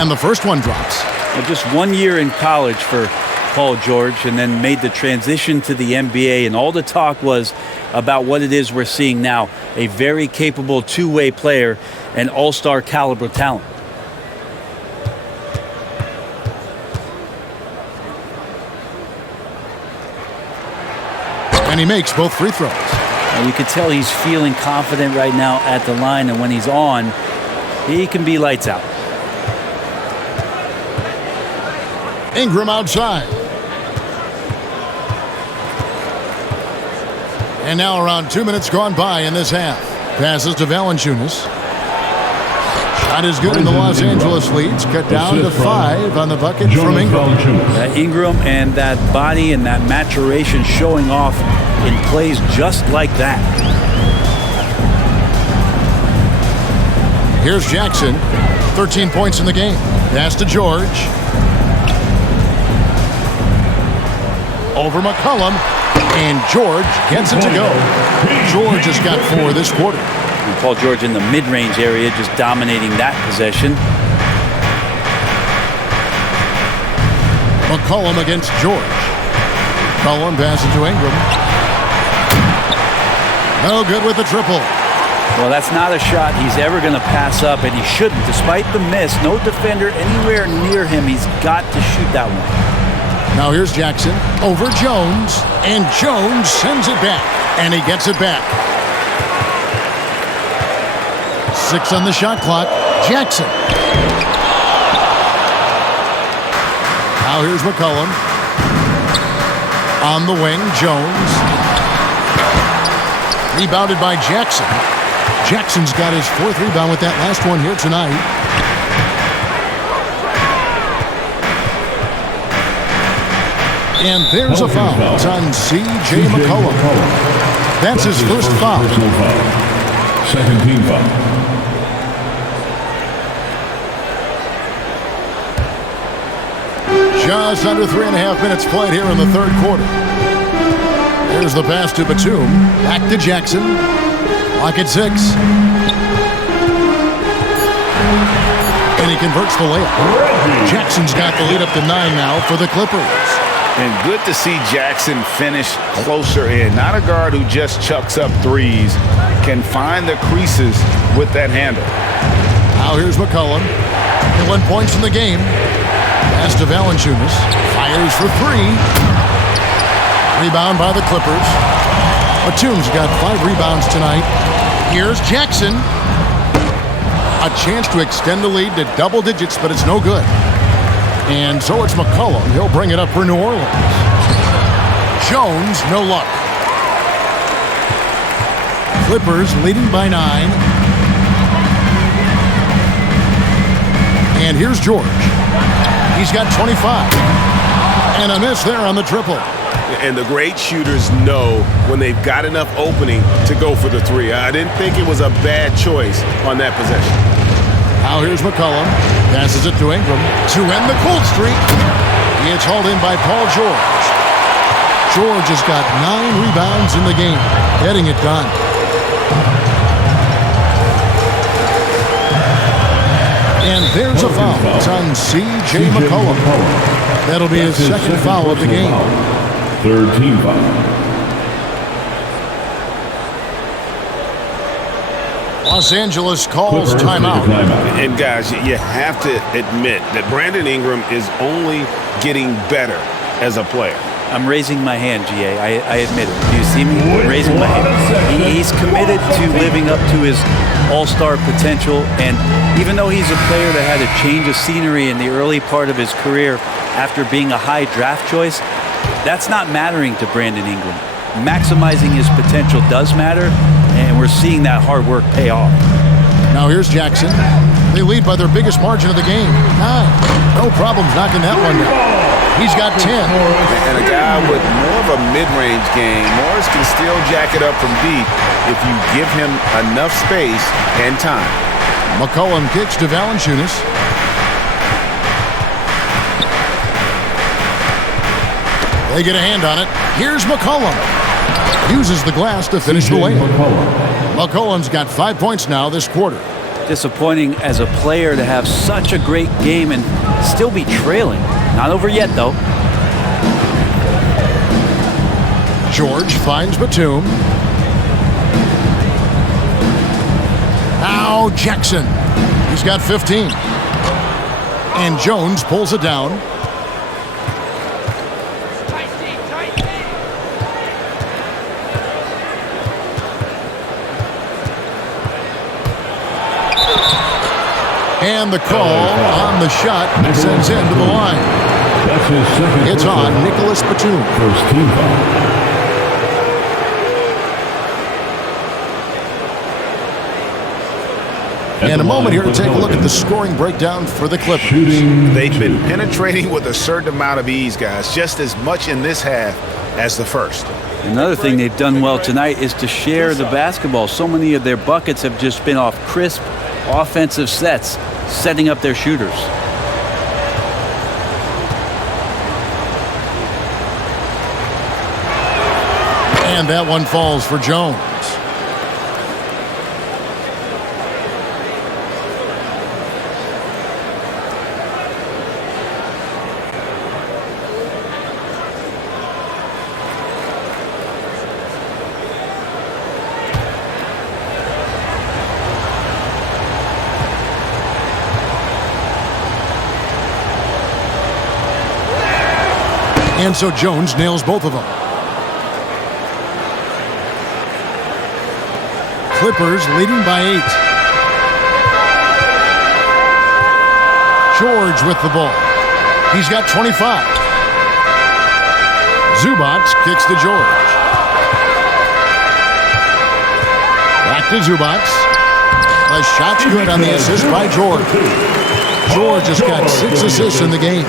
And the first one drops. Well, just 1 year in college for Paul George, and then made the transition to the NBA, and all the talk was about what it is we're seeing now. A very capable two-way player and all-star caliber talent. And he makes both free throws. And you can tell he's feeling confident right now at the line, and when he's on, he can be lights out. Ingram outside. And now around 2 minutes gone by in this half. Passes to Valanciunas. Shot is good, and the Los Angeles leads cut down to 5 on the bucket from Ingram. Ingram and that body and that maturation showing off in plays just like that. Here's Jackson. 13 points in the game. Pass to George. Over McCollum, and George gets it to go. George has got 4 this quarter. And Paul George in the mid-range area, just dominating that possession. McCollum against George. McCollum passes to Ingram. No good with the triple. Well, that's not a shot he's ever going to pass up, and he shouldn't. Despite the miss, no defender anywhere near him. He's got to shoot that one. Now here's Jackson over Jones, and Jones sends it back, and he gets it back. 6 on the shot clock. Jackson. Now here's McCollum. On the wing, Jones. Rebounded by Jackson. Jackson's got his 4th rebound with that last one here tonight. And there's a foul. It's on C.J. McCollum. That's his first foul. Second team foul. Just under 3.5 minutes played here in the third quarter. Here's the pass to Batum. Back to Jackson. Clock at 6. And he converts the layup. Jackson's got the lead up to 9 now for the Clippers. And good to see Jackson finish closer in. Not a guard who just chucks up threes. Can find the creases with that handle. Now here's McCollum. 1 points in the game. Pass to Valanciunas. Fires for 3. Rebound by the Clippers. Batum's got 5 rebounds tonight. Here's Jackson. A chance to extend the lead to double digits, but it's no good. And so it's McCollum. He'll bring it up for New Orleans. Jones, no luck. Clippers leading by 9. And here's George. He's got 25. And a miss there on the triple. And the great shooters know when they've got enough opening to go for the three. I didn't think it was a bad choice on that possession. Now here's McCollum. Passes it to Ingram to end the cold streak. It's hauled in by Paul George. George has got 9 rebounds in the game, getting it done. And there's a foul. It's on C.J. McCollum. That'll be his second foul of the game. Third team foul. Los Angeles calls timeout. And guys, you have to admit that Brandon Ingram is only getting better as a player. I'm raising my hand, GA. I admit it. Do you see me? I'm raising my hand. He's committed to living up to his all-star potential, and even though he's a player that had a change of scenery in the early part of his career after being a high draft choice, that's not mattering to Brandon Ingram. Maximizing his potential does matter, and we're seeing that hard work pay off. Now here's Jackson. They lead by their biggest margin of the game. 9. No problems knocking that one down. He's got 10. And a guy with more of a mid-range game, Morris can still jack it up from deep if you give him enough space and time. McCollum kicks to Valanciunas. They get a hand on it. Here's McCollum. Uses the glass to finish the layup. McCollum's got 5 points now this quarter. Disappointing as a player to have such a great game and still be trailing. Not over yet, though. George finds Batum. Now Jackson. He's got 15. And Jones pulls it down. And the call on the shot sends him to the line. That's his second. It's on Nicholas Batum. First team foul. And a moment here to take a look at the scoring breakdown for the Clippers. They've been penetrating with a certain amount of ease, guys, just as much in this half as the first. Another thing they've done well tonight is to share the basketball. So many of their buckets have just been off crisp offensive sets, setting up their shooters. And that one falls for Jones. And so Jones nails both of them. Clippers leading by 8. George with the ball. He's got 25. Zubac kicks to George. Back to Zubac. The shot's good on the assist by George. George has got 6 assists in the game.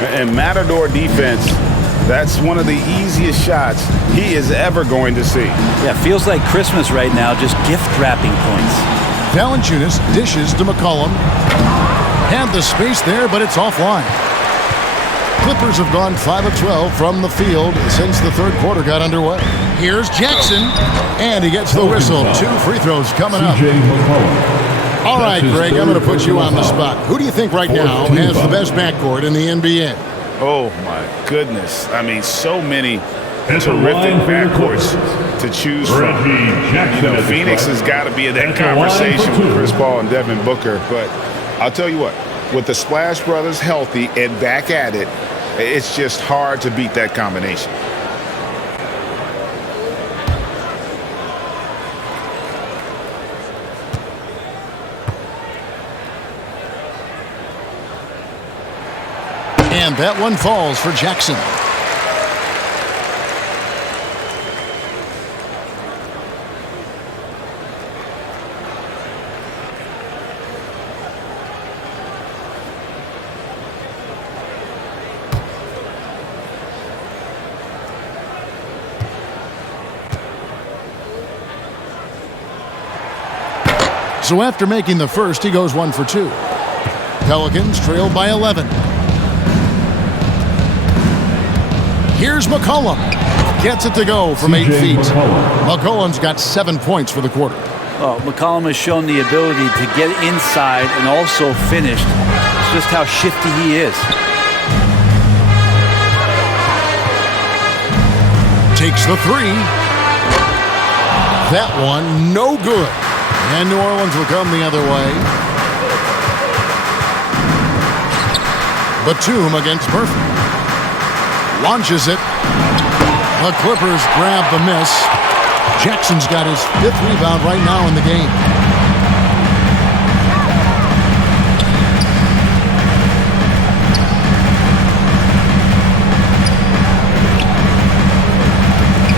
And Matador defense, that's one of the easiest shots he is ever going to see. Yeah, feels like Christmas right now, just gift wrapping points. Valanciunas dishes to McCollum. Had the space there, but it's offline. Clippers have gone 5 of 12 from the field since the third quarter got underway. Here's Jackson, and he gets the whistle. 2 free throws coming up. All right, Greg, I'm going to put you on the spot. Who do you think right now has the best backcourt in the NBA? Oh, my goodness. I mean, so many terrific backcourts to choose from. Phoenix has got to be in that conversation with Chris Paul and Devin Booker. But I'll tell you what, with the Splash Brothers healthy and back at it, it's just hard to beat that combination. And that one falls for Jackson. So after making the first, he goes 1 for 2. Pelicans trail by 11. Here's McCollum. Gets it to go from 8 feet. McCollum's got 7 points for the quarter. Oh, McCollum has shown the ability to get inside and also finish. It's just how shifty he is. Takes the 3. That one, no good. And New Orleans will come the other way. Batum against Murphy. Launches it. The Clippers grab the miss. Jackson's got his 5th rebound right now in the game.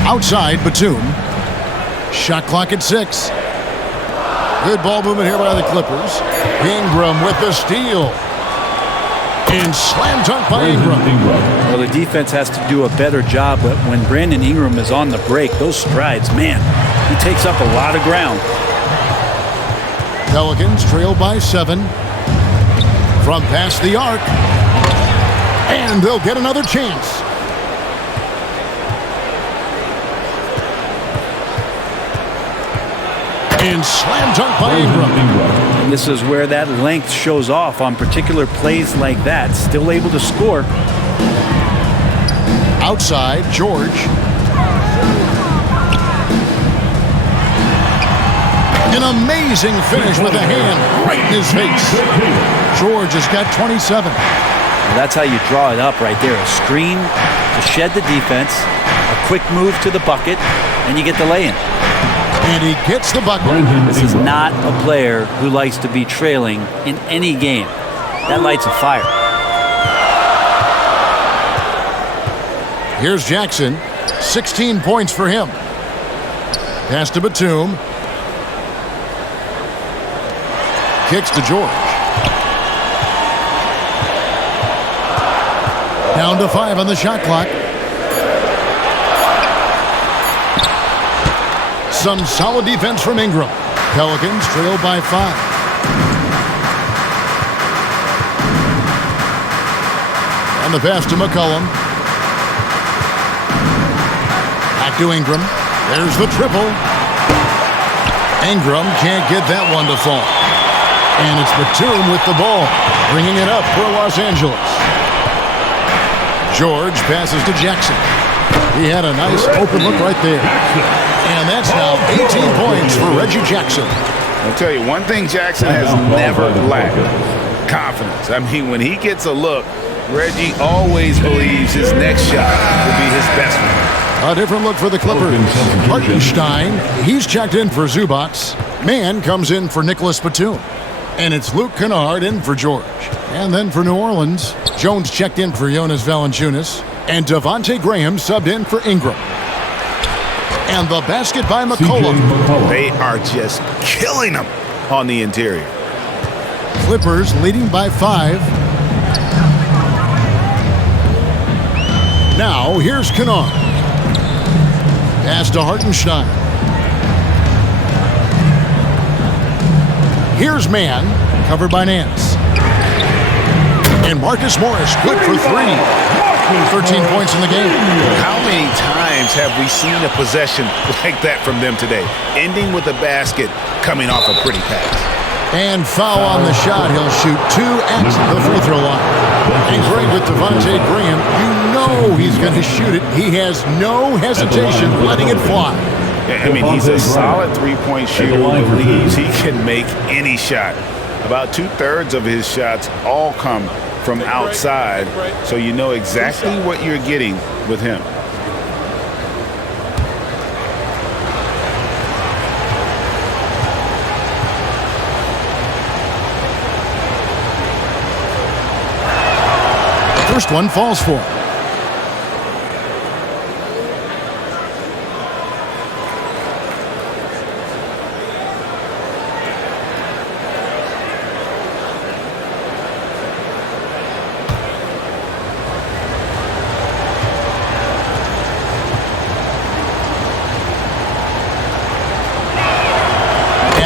Outside, Batum. Shot clock at 6. Good ball movement here by the Clippers. Ingram with the steal. And slam dunk by Ingram. Well, the defense has to do a better job, but when Brandon Ingram is on the break, those strides, man, he takes up a lot of ground. Pelicans trail by 7. From past the arc. And they'll get another chance. And slam dunk by Ingram. And this is where that length shows off on particular plays like that. Still able to score. Outside, George. An amazing finish with a hand right in his face. George has got 27. Well, that's how you draw it up right there. A screen to shed the defense, a quick move to the bucket, and you get the lay-in. And he gets the bucket. This is not a player who likes to be trailing in any game. That lights a fire. Here's Jackson. 16 points for him. Pass to Batum. Kicks to George. Down to 5 on the shot clock. Some solid defense from Ingram. Pelicans trail by 5. And the pass to McCollum. Back to Ingram. There's the triple. Ingram can't get that one to fall. And it's Batum with the ball, bringing it up for Los Angeles. George passes to Jackson. He had a nice open look right there. And that's now 18 points for Reggie Jackson. I'll tell you, one thing Jackson has never lacked: confidence. I mean, when he gets a look, Reggie always believes his next shot will be his best one. A different look for the Clippers. Hartenstein, he's checked in for Zubats. Mann comes in for Nicholas Batum. And it's Luke Kennard in for George. And then for New Orleans, Jones checked in for Jonas Valanciunas. And Devontae Graham subbed in for Ingram. And the basket by McCollum. They are just killing them on the interior. Clippers leading by 5. Now here's Kennard. Pass to Hartenstein. Here's Mann, covered by Nance. And Marcus Morris, good for 3. 13 points in the game. How many times have we seen a possession like that from them today? Ending with a basket, coming off a pretty pass. And foul on the shot. He'll shoot 2 at the free throw line. And great with Devontae Graham. You know he's going to shoot it. He has no hesitation letting it fly. I mean, he's a solid three-point shooter who believes he can make any shot. About 2/3 of his shots all come from outside, so you know exactly what you're getting with him. First one falls for him.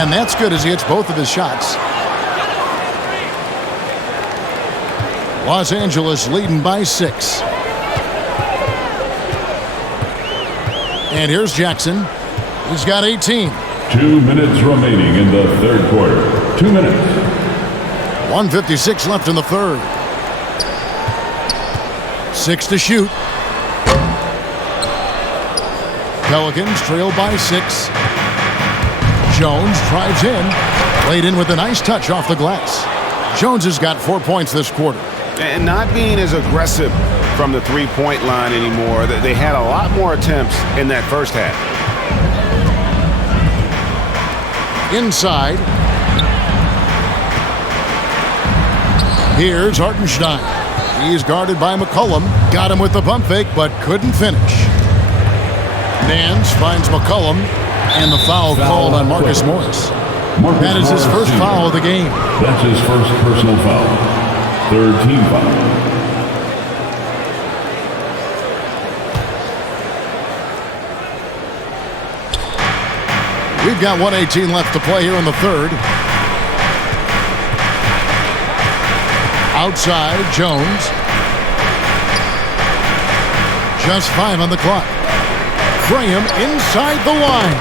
And that's good as he hits both of his shots. Los Angeles leading by 6. And here's Jackson. He's got 18. 2 minutes remaining in the third quarter. 2 minutes. 1:56 left in the third. 6 to shoot. Pelicans trail by 6. Jones drives in. Laid in with a nice touch off the glass. Jones has got 4 points this quarter. And not being as aggressive from the three-point line anymore. They had a lot more attempts in that first half. Inside. Here's Hartenstein. He's guarded by McCollum. Got him with the pump fake, but couldn't finish. Nance finds McCollum, and the foul called on Marcus Morris. That is his first foul of the game. That's his first personal foul. Third team foul. We've got 1:18 left to play here in the third. Outside, Jones. Just 5 on the clock. Graham inside the line.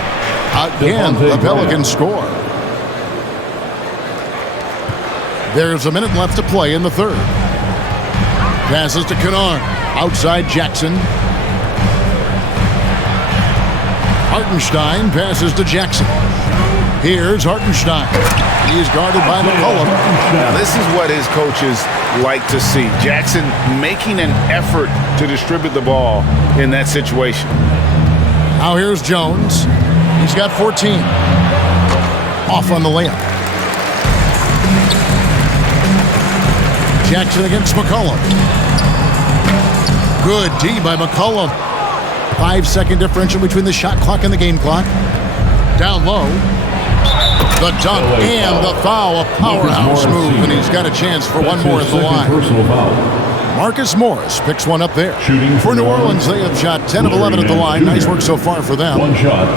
Again, the Pelicans score. There's a minute left to play in the third. Passes to Kennard. Outside, Jackson. Hartenstein passes to Jackson. Here's Hartenstein. He's guarded by McCollum. Now, this is what his coaches like to see. Jackson making an effort to distribute the ball in that situation. Now here's Jones. He's got 14. Off on the layup. Jackson against McCollum. Good D by McCollum. 5-second differential between the shot clock and the game clock. Down low. The dunk and the foul. A powerhouse move, and he's got a chance for one more at the line. Marcus Morris picks one up there. For New Orleans, they have shot 10 of 11 at the line. Nice work so far for them. One shot.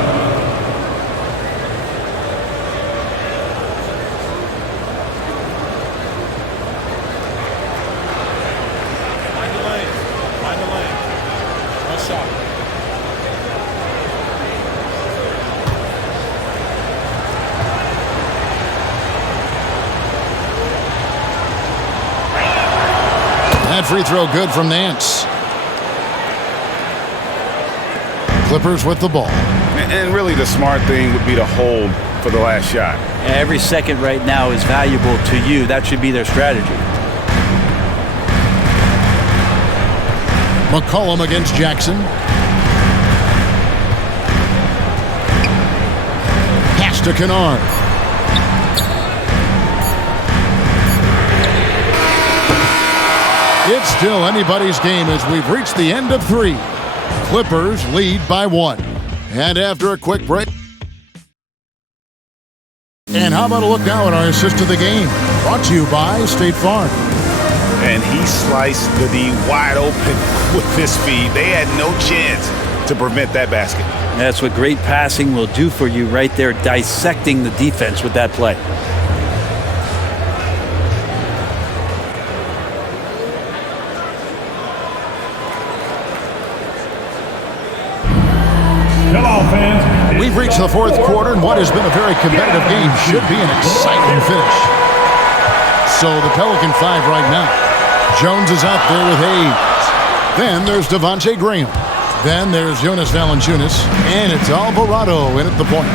That free throw good from Nance. Clippers with the ball. And really the smart thing would be to hold for the last shot. Every second right now is valuable to you. That should be their strategy. McCollum against Jackson. Pass to Kennard. It's still anybody's game as we've reached the end of 3. Clippers lead by 1. And after a quick break. And how about a look now at our assist of the game? Brought to you by State Farm. And he sliced the D wide open with his feed. They had no chance to prevent that basket. That's what great passing will do for you right there, dissecting the defense with that play. We've reached the fourth quarter, and what has been a very competitive game should be an exciting finish. So the Pelican 5 right now. Jones is out there with Hayes. Then there's Devontae Graham. Then there's Jonas Valanciunas, and it's Alvarado in at the point.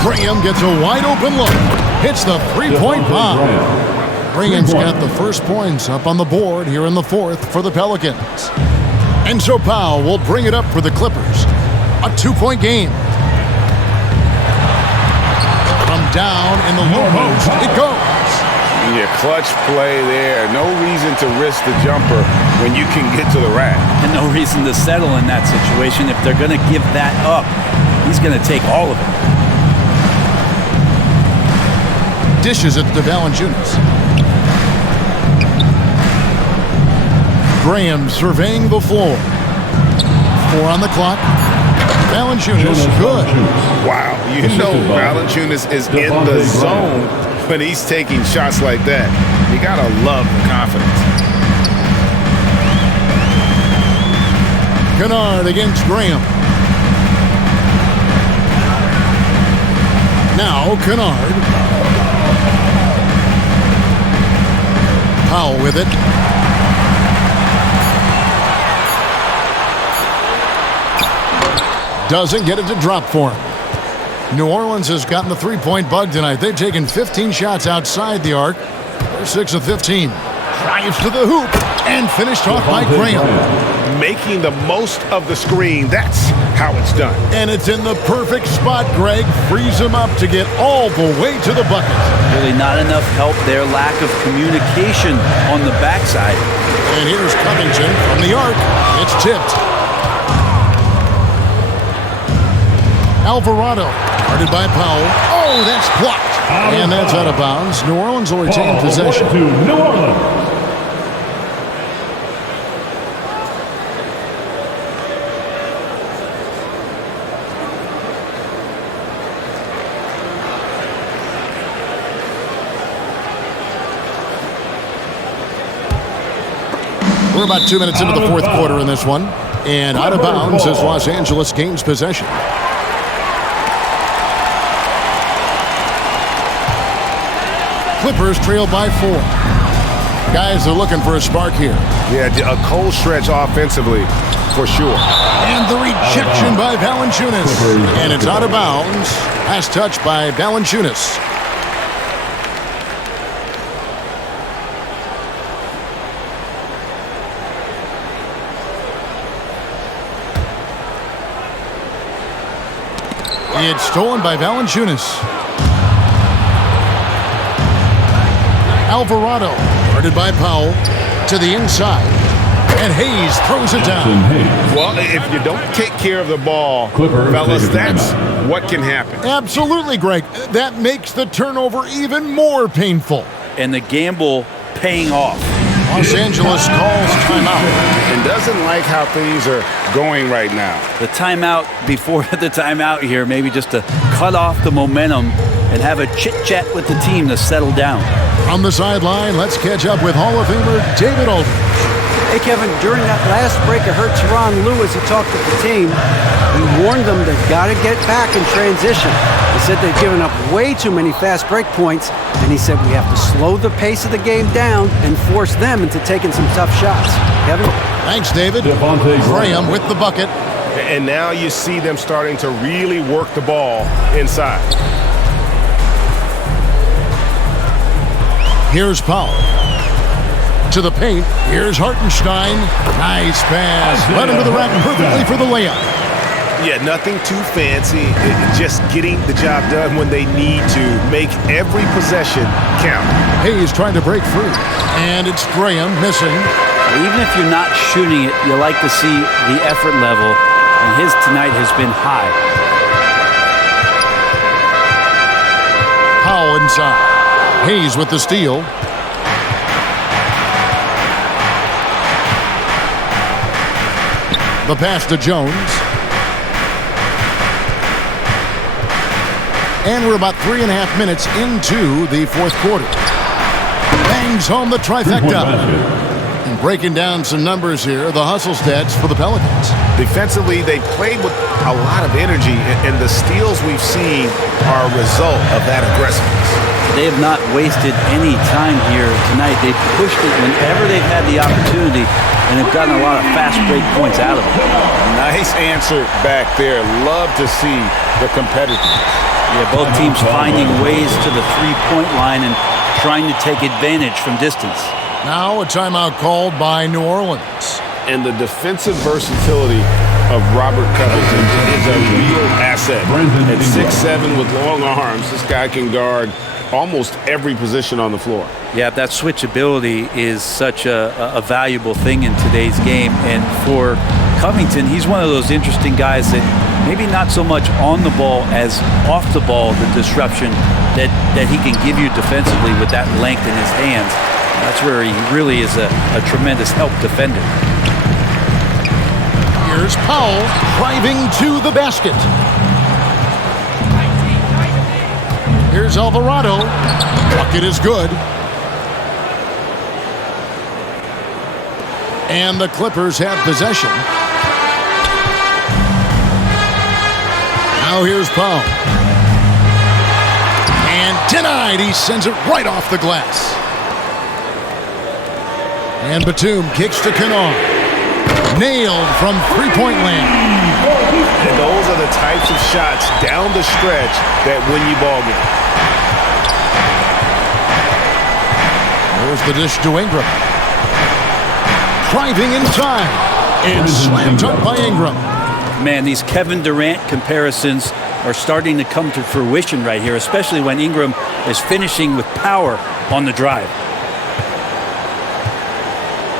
Graham gets a wide open look. Hits the three-point bomb. Graham's got the first points up on the board here in the fourth for the Pelicans. And so Powell will bring it up for the Clippers. A 2-point game. From down in the low post, it goes. Yeah, clutch play there. No reason to risk the jumper when you can get to the rack. And no reason to settle in that situation. If they're going to give that up, he's going to take all of it. Dishes it to Valanciunas. Graham surveying the floor. 4 on the clock. Valanciunas, good. Wow, you know Valanciunas is in the zone when he's taking shots like that. You gotta love the confidence. Kennard against Graham. Now Kennard. Powell with it. Doesn't get it to drop for him. New Orleans has gotten the three-point bug tonight. They've taken 15 shots outside the arc. They're 6 of 15. Drives to the hoop and finished off by Graham. Making the most of the screen. That's how it's done. And it's in the perfect spot, Greg. Frees him up to get all the way to the bucket. Really not enough help there. Lack of communication on the backside. And here's Covington from the arc. It's tipped. Alvarado, guarded by Powell. Oh, that's blocked. And that's out of bounds. New Orleans will retain possession. To New Orleans. We're about 2 minutes into the fourth quarter in this one. And out of bounds as Los Angeles gains possession. Clippers trail by 4. Guys are looking for a spark here. Yeah, a cold stretch offensively, for sure. And the rejection by Valanciunas. And it's out of bounds. Last touch by Valanciunas. It's stolen by Valanciunas. Alvarado, guarded by Powell, to the inside. And Hayes throws it down. Well, if you don't take care of the ball, fellas, that's what can happen. Absolutely, Greg. That makes the turnover even more painful. And the gamble paying off. Los Angeles calls timeout. And doesn't like how things are going right now. The timeout before the timeout here, maybe just to cut off the momentum and have a chit-chat with the team to settle down. On the sideline, let's catch up with Hall of Famer David Aldridge. Hey, Kevin, during that last break, I heard Tyronn Lue as he talked to the team. He warned them they've got to get back in transition. He said they've given up way too many fast break points, and he said we have to slow the pace of the game down and force them into taking some tough shots. Kevin? Thanks, David. Graham with the bucket. And now you see them starting to really work the ball inside. Here's Powell. To the paint. Here's Hartenstein. Nice pass. Led him to the rack perfectly for the layup. Yeah, nothing too fancy. Just getting the job done when they need to. Make every possession count. Hayes trying to break free. And it's Graham missing. Even if you're not shooting it, you like to see the effort level. And his tonight has been high. Powell inside. Hayes with the steal. The pass to Jones. And we're about 3.5 minutes into the fourth quarter. Bangs home the trifecta. And breaking down some numbers here, the hustle stats for the Pelicans. Defensively, they played with a lot of energy, and the steals we've seen are a result of that aggressiveness. They have not wasted any time here tonight. They've pushed it whenever they've had the opportunity and have gotten a lot of fast break points out of it. Nice answer back there. Love to see the competitiveness. Yeah, both teams finding ways to the three-point line and trying to take advantage from distance. Now a timeout called by New Orleans. And the defensive versatility of Robert Covington is a real asset. At 6'7" with long arms, this guy can guard almost every position on the floor. Yeah, that switchability is such a valuable thing in today's game. And for Covington, he's one of those interesting guys that maybe not so much on the ball as off the ball, the disruption that he can give you defensively with that length in his hands. That's where he really is a tremendous help defender. Here's Powell driving to the basket. Here's Alvarado. Bucket is good. And the Clippers have possession. Now here's Powell. And denied. He sends it right off the glass. And Batum kicks to Kennard. Nailed from three-point land. And those are the types of shots down the stretch that win you ball games. There's the dish to Ingram. Driving in time. And slam dunk by Ingram. Man, these Kevin Durant comparisons are starting to come to fruition right here, especially when Ingram is finishing with power on the drive.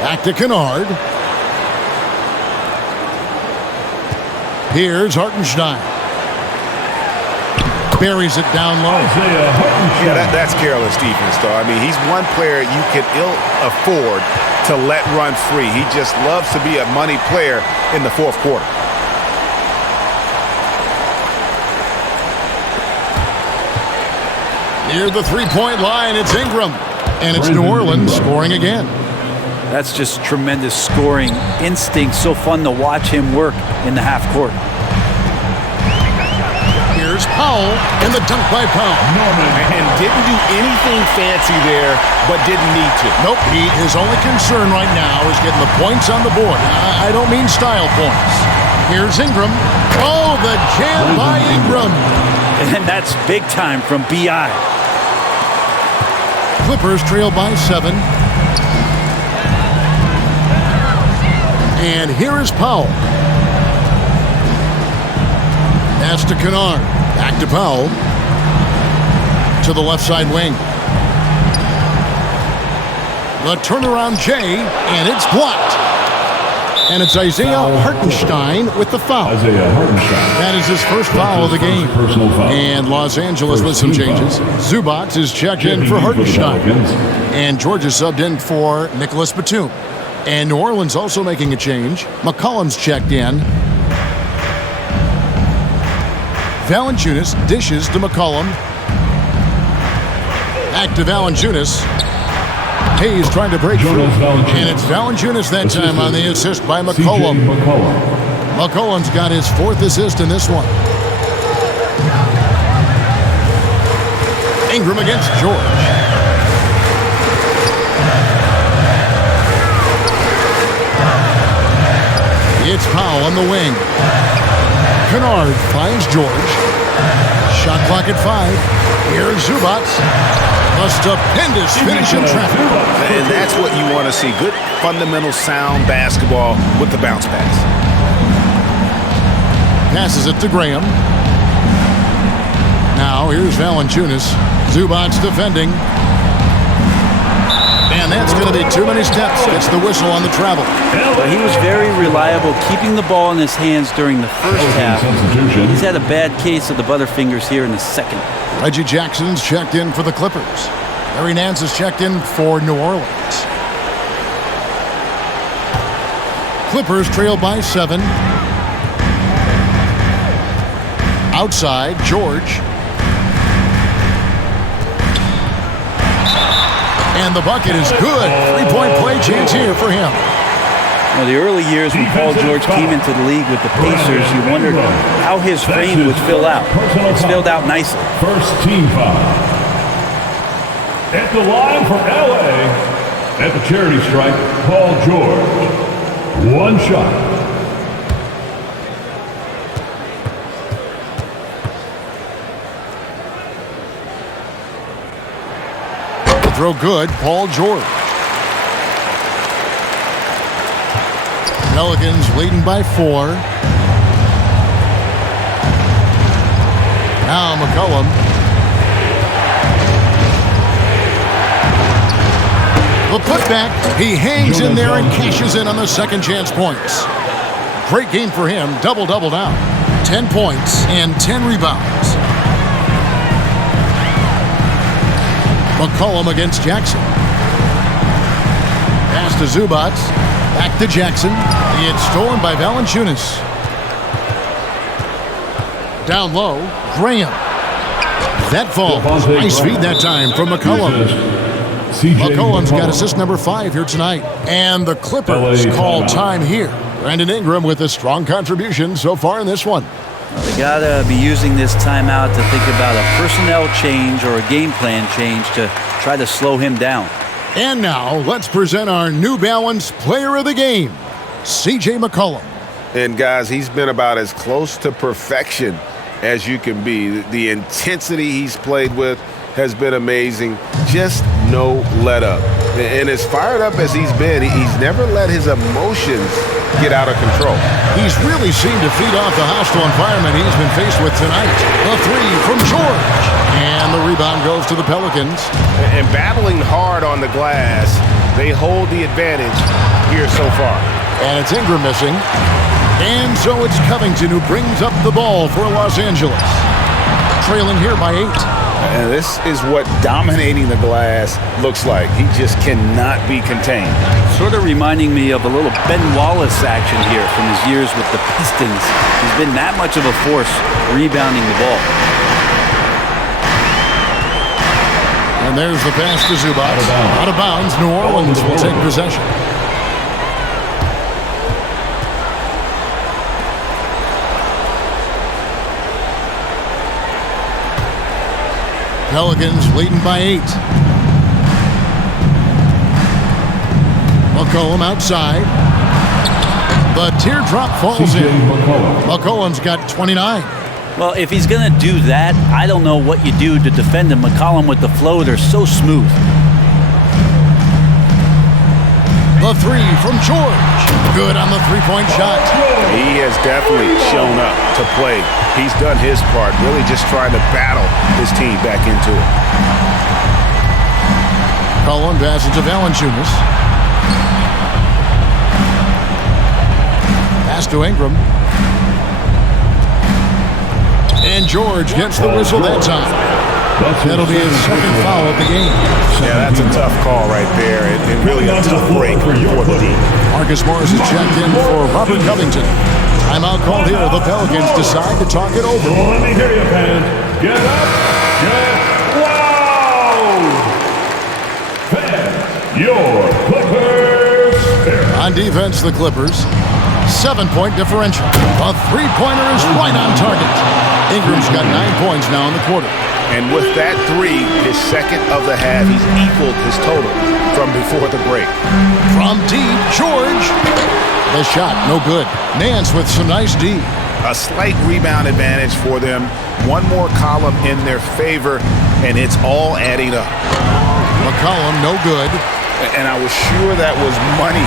Back to Kennard. Here's Hartenstein. Buries it down low. Yeah, that's careless defense, though. I mean, he's one player you can ill afford to let run free. He just loves to be a money player in the fourth quarter. Near the three-point line, it's Ingram. And it's New Orleans scoring again. That's just tremendous scoring instinct. So fun to watch him work in the half court. Here's Powell, and the dunk by Powell. And didn't do anything fancy there, but didn't need to. Nope, his only concern right now is getting the points on the board. I don't mean style points. Here's Ingram. Oh, the jam by Ingram. And that's big time from B.I. Clippers trail by 7. And here is Powell. Pass to Kennard. Back to Powell. To the left side wing. The turnaround Jay, and it's blocked. And it's Isaiah Hartenstein with the foul. That is his first foul of the game. And Los Angeles with some changes. Zubac is checked in for Hartenstein. And Georgia subbed in for Nicholas Batum. And New Orleans also making a change. McCollum's checked in. Valanciunas dishes to McCollum. Back to Valanciunas. Hayes trying to break through. And it's Valanciunas that time on the assist by McCollum. McCollum's got his 4th assist in this one. Ingram against George. It's Powell on the wing. Kennard finds George. Shot clock at 5. Here's Zubac. A stupendous finish in traffic. And that's what you want to see. Good, fundamental, sound basketball with the bounce pass. Passes it to Graham. Now here's Valanciunas. Zubac defending. And that's going to be too many steps. Gets the whistle on the travel. But he was very reliable, keeping the ball in his hands during the first half. He's had a bad case of the butterfingers here in the second. Reggie Jackson's checked in for the Clippers. Larry Nance is checked in for New Orleans. Clippers trail by 7. Outside, George. And the bucket is good. 3-point play chance here for him. Now, the early years when Paul George came into the league with the Pacers, you wondered how his frame would fill out. It's filled out nicely. First team foul. At the line for LA, at the charity stripe, Paul George. 1 shot. Throw good, Paul George. Pelicans leading by 4. Now McCollum. The putback. He hangs in there and cashes in on the second chance points. Great game for him. Double-double now. 10 points and 10 rebounds. McCollum against Jackson. Pass to Zubac. Back to Jackson. It's stolen by Valanciunas. Down low, Graham. That falls. Nice feed that time from McCollum. McCollum's got assist number 5 here tonight. And the Clippers call time here. Brandon Ingram with a strong contribution so far in this one. They got to be using this timeout to think about a personnel change or a game plan change to try to slow him down. And now, let's present our New Balance Player of the Game, C.J. McCollum. And, guys, he's been about as close to perfection as you can be. The intensity he's played with has been amazing. Just no let-up. And as fired up as he's been, he's never let his emotions get out of control. He's really seemed to feed off the hostile environment he's been faced with tonight. The 3 from George. And the rebound goes to the Pelicans. And battling hard on the glass, they hold the advantage here so far. And it's Ingram missing. And so it's Covington who brings up the ball for Los Angeles. Trailing here by 8. And this is what dominating the glass looks like. He just cannot be contained. Sort of reminding me of a little Ben Wallace action here from his years with the Pistons. He's been that much of a force rebounding the ball. And there's the pass to Zubac. Out of bounds. New Orleans will take possession. Pelicans leading by 8. McCollum outside. The teardrop falls in. McCollum's got 29. Well, if he's going to do that, I don't know what you do to defend him. McCollum with the floater, so smooth. The 3 from George. Good on the three-point shot. He has definitely shown up to play. He's done his part, really just trying to battle his team back into it. Cullen passes to Valanciunas. Pass to Ingram. And George gets the whistle that time. That'll be his second foul of the game. Yeah, that's a tough call right there, and really a tough break for the team. Marcus Morris is checked in for Robert Covington. Timeout called here. The Pelicans decide to talk it over. Let me hear you, fans. Get up, get loud. Fans, your Clippers. On defense, the Clippers. 7-point differential. A three-pointer is right on target. Ingram's got 9 points now in the quarter. And with that 3, his second of the half, he's equaled his total from before the break. From deep, George. The shot, no good. Nance with some nice D. A slight rebound advantage for them. One more column in their favor, and it's all adding up. McCollum, no good. And I was sure that was money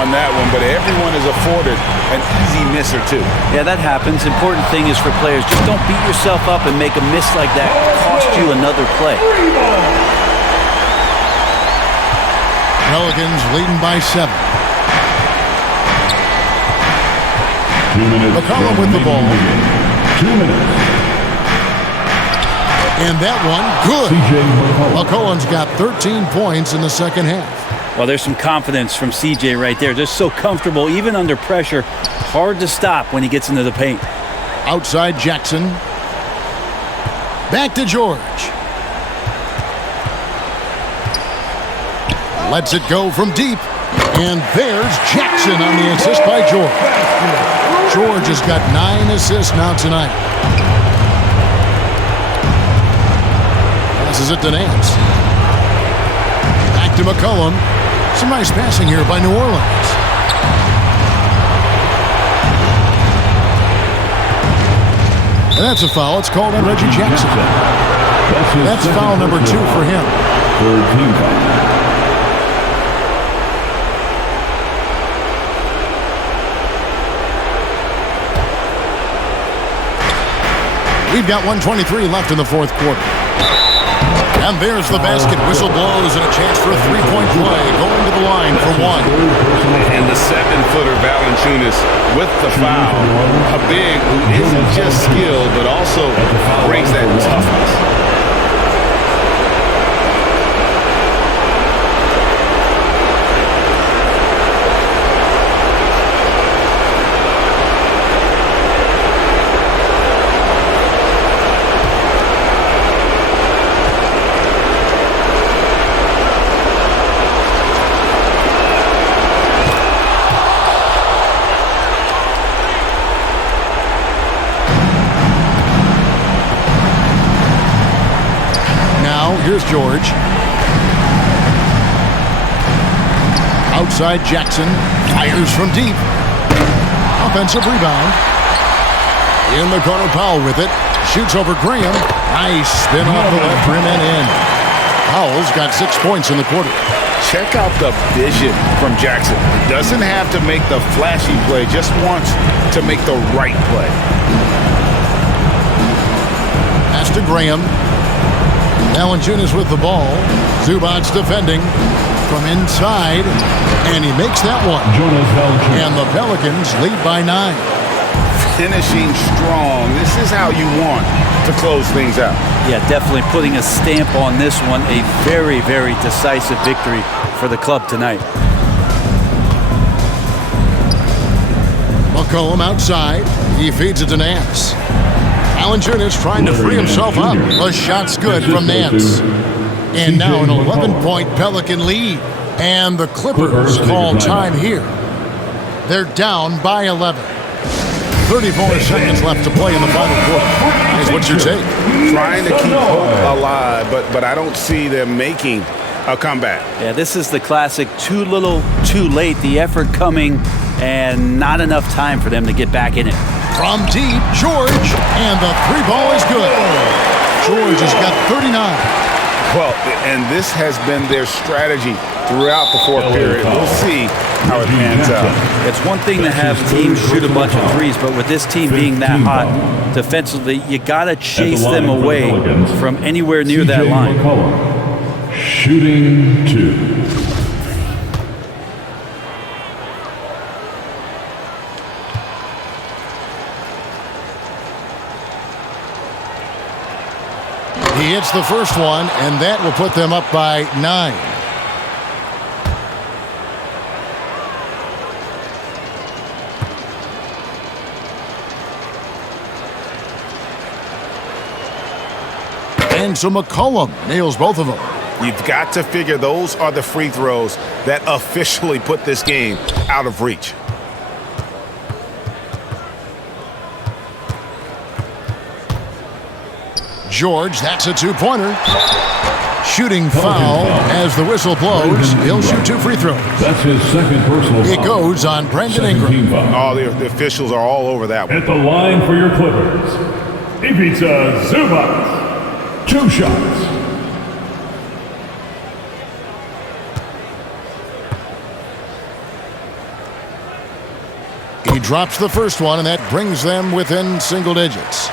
on that one, but everyone is afforded an easy miss or 2. Yeah, that happens. Important thing is for players, just don't beat yourself up and make a miss like that cost you another play. Pelicans leading by 7. 2 minutes. McCollum with the ball. 2 minutes. And that one, good. McCollum's got 13 points in the second half. Well, there's some confidence from CJ right there. Just so comfortable, even under pressure. Hard to stop when he gets into the paint. Outside Jackson. Back to George. Lets it go from deep. And there's Jackson on the assist by George. George has got 9 assists now tonight. Passes it to Nance. Back to McCollum. Some nice passing here by New Orleans. And that's a foul. It's called on Reggie Jackson. That's foul number 2 for him. Third team foul. We've got 1:23 left in the fourth quarter. And there's the basket. Whistle blows and a chance for a three-point play. Going to the line for 1. And the 7-footer Valanciunas with the foul. A big who isn't just skilled, but also brings that toughness. Here's George. Outside Jackson. Fires from deep. Offensive rebound. In the corner, Powell with it. Shoots over Graham. Nice spin off the left rim and in. Powell's got 6 points in the quarter. Check out the vision from Jackson. Doesn't have to make the flashy play, just wants to make the right play. Pass to Graham. Valanciunas with the ball. Zubac's defending from inside, and he makes that one. And the Pelicans lead by 9. Finishing strong. This is how you want to close things out. Yeah, definitely putting a stamp on this one. A very, very decisive victory for the club tonight. McCollum outside. He feeds it to Nance. Valanciunas trying to free himself up. The shot's good from Nance. And now an 11-point Pelican lead. And the Clippers call time here. They're down by 11. 34 seconds left to play in the final quarter. Is what you're saying. Trying to keep hope alive, but I don't see them making a comeback. Yeah, this is the classic too little, too late. The effort coming and not enough time for them to get back in it. From deep, George, and the three ball is good. George has got 39. Well, and this has been their strategy throughout the fourth period. We'll see how it pans out. It's one thing to have teams shoot a bunch of threes, but with this team being that hot defensively, you got to chase them away from anywhere near that line. Shooting 2. He hits the first one, and that will put them up by 9. And so McCollum nails both of them. You've got to figure those are the free throws that officially put this game out of reach. George, that's a two-pointer. Shooting foul as the whistle blows. He'll shoot 2 free throws. That's his second personal foul. It goes on Brandon Ingram. Oh, the officials are all over that one. At the line for your Clippers, Ivica Zubac. 2 shots. He drops the first one, and that brings them within single digits.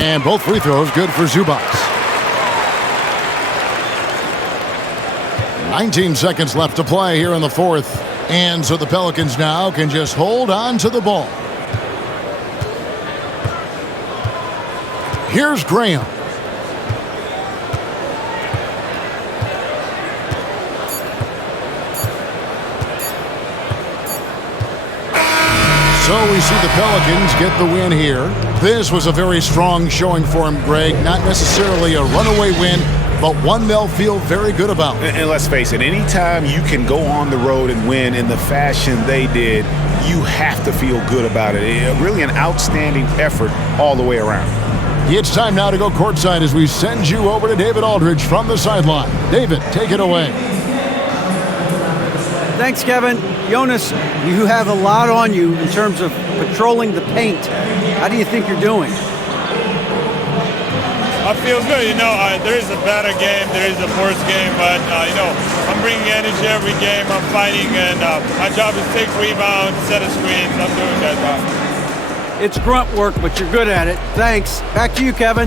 And both free throws good for Zubac. 19 seconds left to play here in the fourth. And so the Pelicans now can just hold on to the ball. Here's Graham. So we see the Pelicans get the win here. This was a very strong showing for him, Greg. Not necessarily a runaway win, but one they'll feel very good about. And let's face it, anytime you can go on the road and win in the fashion they did, you have to feel good about it. Really an outstanding effort all the way around. It's time now to go courtside as we send you over to David Aldridge from the sideline. David, take it away. Thanks, Kevin. Jonas, you have a lot on you in terms of patrolling the paint. How do you think you're doing? I feel good. There is a better game, there is a worse game, but, I'm bringing energy every game. I'm fighting, and my job is to take rebounds, set a screens. I'm doing that. It's grunt work, but you're good at it. Thanks. Back to you, Kevin.